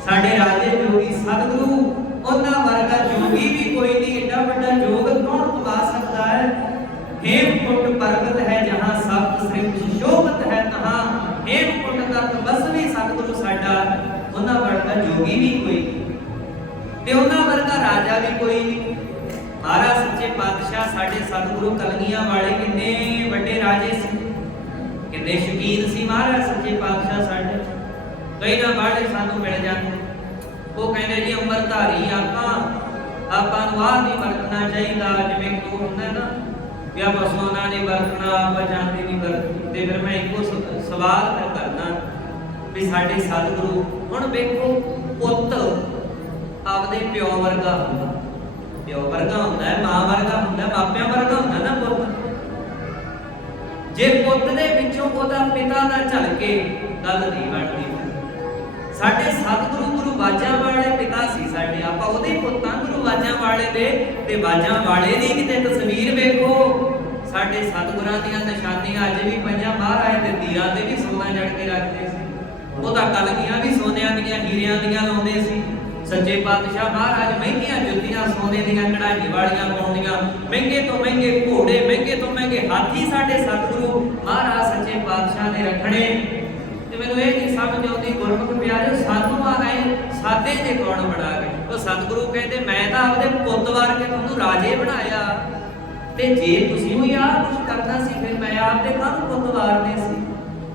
ਸਾਡੇ ਰਾਜੇ ਜੋਗੀ ਸਤਿਗੁਰੂ, ਉਹਨਾਂ ਵਰਗਾ ਜੋਗੀ ਵੀ ਕੋਈ ਨਹੀਂ, ਏਡਾ ਵੱਡਾ ਜੋਗ ਕੌਣ ਪਵਾ ਸਕਦਾ ਹੈ। ਹੇਮਕੁੰਟ ਪਰਬਤ ਹੈ ਜਹਾਂ ਸਪਤ ਸ੍ਰਿੰਗ ਸ਼ੋਭਤ ਹੈ, ਤਹਾਂ ਹੇਮਕੁੰਟ ਦਾ ਤਪਸਵੀ ਸਤਿਗੁਰੂ ਸਾਡਾ, ਉਹਨਾਂ ਵਰਗਾ ਜੋਗੀ ਵੀ ਕੋਈ ਨਹੀਂ ਤੇ ਉਹਨਾਂ ਵਰਗਾ ਰਾਜਾ ਵੀ ਕੋਈ ਨਹੀਂ। ਮਹਾਰਾਜ ਸੱਚੇ ਪਾਤਸ਼ਾਹ ਸਾਡੇ ਸਤਿਗੁਰੂ ਕਲਗੀਆਂ ਵਾਲੇ ਕਿੰਨੇ ਵੱਡੇ ਰਾਜੇ ਸੀ, ਕਿੰਨੇ ਸ਼ਕੀਨ ਸੀ ਮਹਾਰਾਜ ਸੱਚੇ ਪਾਤਸ਼ਾਹ ਸਾਡੇ। ਕਈ ਨਾ ਬਾੜੇ ਸਾਨੂੰ ਮਿਲ ਜਾਂਦੇ, ਉਹ ਕਹਿੰਦੇ ਜੀ ਅੰਮ੍ਰਿਤਧਾਰੀ ਆਪਾਂ ਨੂੰ ਆਹ ਨਹੀਂ ਵਰਤਣਾ ਚਾਹੀਦਾ, ਜਿਵੇਂ ਕੋ ਹੁੰਦਾ ਨਾ ਵੀ ਆਪਾਂ ਸੋਨਾ ਨਹੀਂ ਵਰਤਣਾ, ਆਪਾਂ ਚਾਂਦੀ ਨਹੀਂ ਵਰਤਣੀ। ਤੇ ਫਿਰ ਮੈਂ ਇੱਕੋ ਸਵਾਲ ਕਰਦਾ ਵੀ ਸਾਡੇ ਸਤਿਗੁਰੂ, ਹੁਣ ਵੇਖੋ ਪੁੱਤ ਆਪਦੇ ਪਿਓ ਵਰਗਾ ਹੁੰਦਾ, ਪਿਓ ਵਰਗਾ ਹੁੰਦਾ, ਮਾਂ ਵਰਗਾ ਹੁੰਦਾ, ਮਾਪਿਆਂ ਵਰਗਾ ਹੁੰਦਾ ਨਾ ਪੁੱਤ। ਜੇ ਪੁੱਤ ਦੇ ਵਿੱਚੋਂ ਉਹਦਾ ਪਿਤਾ ਨਾ ਝਲਕੇ ਗੱਲ ਨਹੀਂ ਬਣਦੀ। ਸਾਡੇ ਸਤਿਗੁਰੂ ਗੁਰੂ ਬਾਜਾਂ ਵਾਲੇ ਪਿਤਾ ਸੀ ਸਾਡੇ, ਆਪਾਂ ਉਹਦੇ ਪੁੱਤਾਂ ਗੁਰੂ ਬਾਜਾਂ ਵਾਲੇ ਦੇ। ਤੇ ਬਾਜਾਂ ਵਾਲੇ ਦੀ ਕਿਤੇ ਤਸਵੀਰ ਵੇਖੋ, ਸਾਡੇ ਸਤਿਗੁਰਾਂ ਦੀਆਂ ਨਿਸ਼ਾਨੀਆਂ ਅੱਜ ਵੀ ਪਈਆਂ। ਮਹਾਰਾਜ ਦੇ ਤੀਰਾਂ ਤੇ ਵੀ ਸੋਨਾ ਜੜ ਕੇ ਰੱਖਦੇ ਸੀ, ਉਹਦਾ ਕਲਗੀਆਂ ਵੀ ਸੋਨਿਆਂ ਦੀਆਂ ਹੀਰਿਆਂ ਦੀਆਂ ਲਾਉਂਦੇ ਸੀ। ਸੱਚੇ ਪਾਤਸ਼ਾਹ ਮਹਾਰਾਜ ਮਹਿੰਗੀਆਂ ਜੁੱਤੀਆਂ ਸੋਨੇ ਦੀਆਂ ਕਢਾਈ ਵਾਲੀਆਂ ਪਾਉਂਦੀਆਂ, ਮਹਿੰਗੇ ਤੋਂ ਮਹਿੰਗੇ ਘੋੜੇ, ਮਹਿੰਗੇ ਤੋਂ ਮਹਿੰਗੇ ਹਾਥੀ ਸਾਡੇ ਸਤਿਗੁਰੂ ਮਹਾਰਾਜ ਸੱਚੇ ਪਾਤਸ਼ਾਹ ਨੇ ਰੱਖਣੇ। ਤੇ ਮੈਨੂੰ ਇਹ ਨਹੀਂ ਸਮਝ ਆਉਂਦੀ ਗੁਰਮੁਖ ਪਿਆਰਿਓ, ਸਾਨੂੰ ਆ ਗਏ ਸਾਦੇ ਜੇ ਕੌਣ ਬਣਾ ਗਏ? ਉਹ ਸਤਿਗੁਰੂ ਕਹਿੰਦੇ ਮੈਂ ਤਾਂ ਆਪਦੇ ਪੁੱਤ ਵਾਰ ਕੇ ਤੁਹਾਨੂੰ ਰਾਜੇ ਬਣਾਇਆ, ਤੇ ਜੇ ਤੁਸੀਂ ਵੀ ਆਹ ਕੁਝ ਕਰਨਾ ਸੀ ਫਿਰ ਮੈਂ ਆਪਦੇ ਕਾਹਨੂੰ ਪੁੱਤ ਵਾਰਨੇ ਸੀ?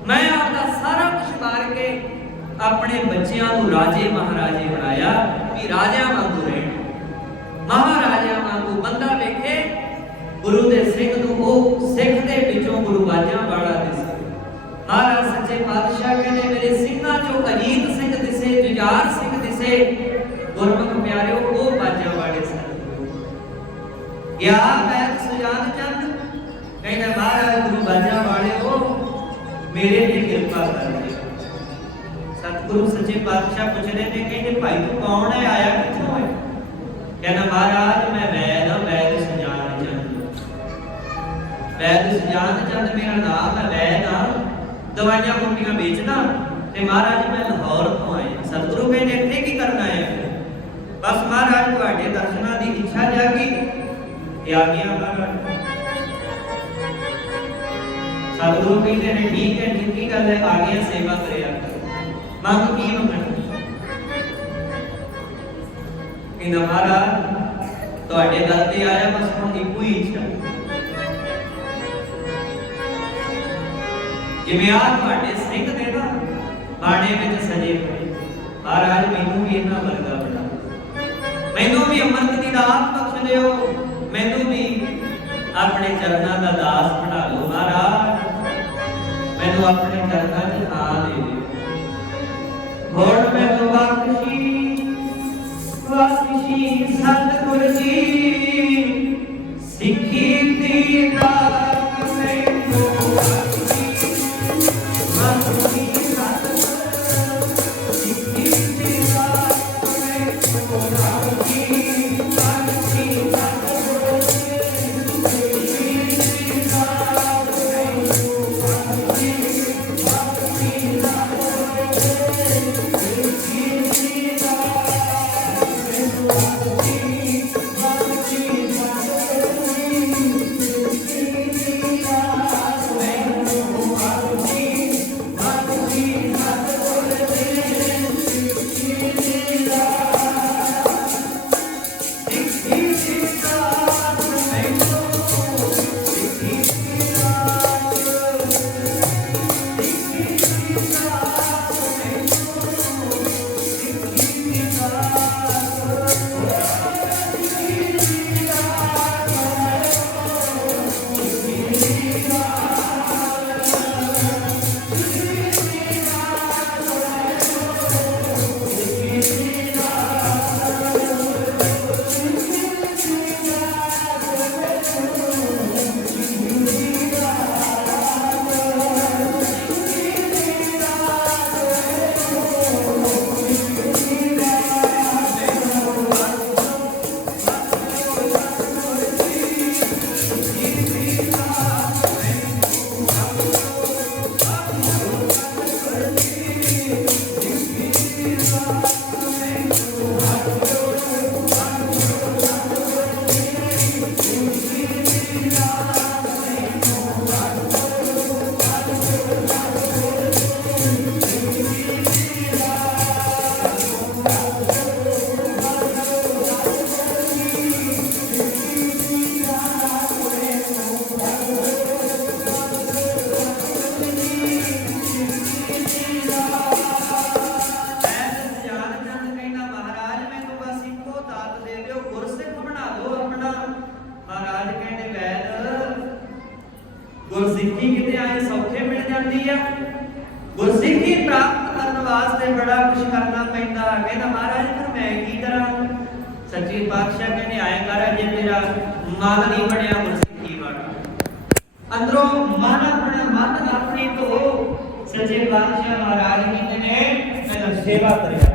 ਮੈਂ ਆਪਦਾ ਸਾਰਾ ਕੁਝ ਵਾਰ ਕੇ ਆਪਣੇ ਬੱਚਿਆਂ ਨੂੰ ਰਾਜੇ ਮਹਾਰਾਜੇ ਬਣਾਇਆ ਵੀ ਰਾਜਿਆਂ ਵਾਂਗੂ ਰਹਿਣ, ਮਹਾਰਾਜਿਆਂ ਵਾਂਗੂ। ਬੰਦਾ ਵੇਖੇ ਗੁਰੂ ਦੇ ਸਿੰਘ ਨੂੰ, ਉਹ ਸਿੱਖ ਦੇ ਵਿੱਚੋਂ ਗੁਰੂ ਬਾਜਾਂ ਵਾਲਾ ਦਿਸੇ। ਮਹਾਰਾਜ ਸੱਚੇ ਪਾਤਸ਼ਾਹ ਕਹਿੰਦੇ ਮੇਰੇ ਸਿੰਘਾਂ ਚੋਂ ਅਜੀਤ ਸਿੰਘ ਦਿਸੇ, ਜੁਝਾਰ ਸਿੰਘ ਦਿਸੇ। ਗੁਰਮੁਖ ਪਿਆਰਿਓ, ਉਹ ਬਾਜਾਂ ਵਾਲੇ ਸਨ। ਗਿਆ ਵੈਦ ਸੁਜਾਨ ਚੰਦ, ਕਹਿੰਦਾ ਮਹਾਰਾਜ ਗੁਰੂ ਬਾਜਾਂ ਵਾਲਿਓ ਮੇਰੇ ਤੇ ਕਿਰਪਾ ਕਰ। ਸਤਿਗੁਰੂ ਸੱਚੇ ਪਾਤਸ਼ਾਹ ਪੁੱਛਦੇ ਨੇ, ਕਹਿੰਦੇ ਭਾਈ ਤੂੰ ਕੌਣ ਹੈ, ਆਇਆ ਕਿੱਥੋਂ ਹੈ? ਕਹਿੰਦਾ ਮਹਾਰਾਜ ਮੈਂ ਵੈਦ ਹਾਂ, ਵੈਦ ਸੁਜਾਨ ਚੰਦ। ਵੈਦ ਸੁਜਾਨ ਚੰਦ ਮੇਰਾ ਨਾਮ ਹੈ, ਵੈਦ ਹਾਂ, ਦਵਾਈਆਂ ਬੂਟੀਆਂ ਵੇਚਦਾ। ਤੇ ਮਹਾਰਾਜ ਮੈਂ ਲਾਹੌਰ ਤੋਂ ਆਇਆ। ਸਤਿਗੁਰੂ ਕਹਿੰਦੇ ਇੱਥੇ ਕੀ ਕਰਨ ਆਇਆ? ਬਸ ਮਹਾਰਾਜ ਤੁਹਾਡੇ ਦਰਸ਼ਨਾਂ ਦੀ ਇੱਛਾ ਜਾਗੀ, ਇਹ ਆ ਗਿਆ ਮਹਾਰਾਜ। ਸਤਿਗੁਰੂ ਕਹਿੰਦੇ ਨੇ ਠੀਕ ਹੈ, ਚੰਗੀ ਗੱਲ ਹੈ, ਆ ਗਿਆ, ਸੇਵਾ ਕਰਿਆ। ਮੰਗ ਕੀ ਮੰਗਣਾ? ਕਹਿੰਦਾ ਮਹਾਰਾਜ ਤੁਹਾਡੇ ਦਰ ਤੇ ਆਇਆ, ਬਸ ਹੁਣ ਇੱਕੋ ਹੀ ਇੱਛਾ, ਜਿਵੇਂ ਆ ਤੁਹਾਡੇ ਸਿੰਘ ਨੇ ਨਾ ਬਾਣੇ ਵਿੱਚ ਸਜੇ ਹੋਏ, महाराज मैनू भी इन्हां वर्गा बना, मैनू भी अमृत की दात बख्श दिओ, मैनू भी अपने चरणों का दास बना लो। महाराज मैनू अपने चरणों च थां दे दिओ। हुण मैनू बख्शी सतगुर जी, सिੱਖੀ ਦੀ ਦਾਤ ਮੈਨੂੰ ਬਖਸ਼ੀ, ਬਖਸ਼ੀ ਸਤਿਗੁਰ, ਸਿੱਖੀ ਦੀ ਦਾਤ ਮੈਨੂੰ ਬਖਸ਼ੀ, ਬਖਸ਼ੀ ਸਤਿਗੁਰ, ਸਿੱਖੀ ਦੀ ਦਾਤ ਮੈਨੂੰ ਬਖਸ਼ੀ, ਬਖਸ਼ੀ ਸਤਿਗੁਰ, ਸਿੱਖੀ ਦੀ ਦਾਤ ਮੈਨੂੰ ਬਖਸ਼ੀ, ਬਖਸ਼ੀ गुरसिक्खी किते आए सौखे मिल जाती है। गुरसिक्खी प्राप्त करने वास्ते बड़ा कुछ करना पैंदा। कहना महाराज फिर मैं की करा? सच्चे पातशाह कहने आए कर जे तेरा मन नहीं बनया गुरसिक्खी वाला, अंदरों मन अपना मन अपनी तो सच्चे पातशाह महाराज कहते ने मैं सेवा करेगा।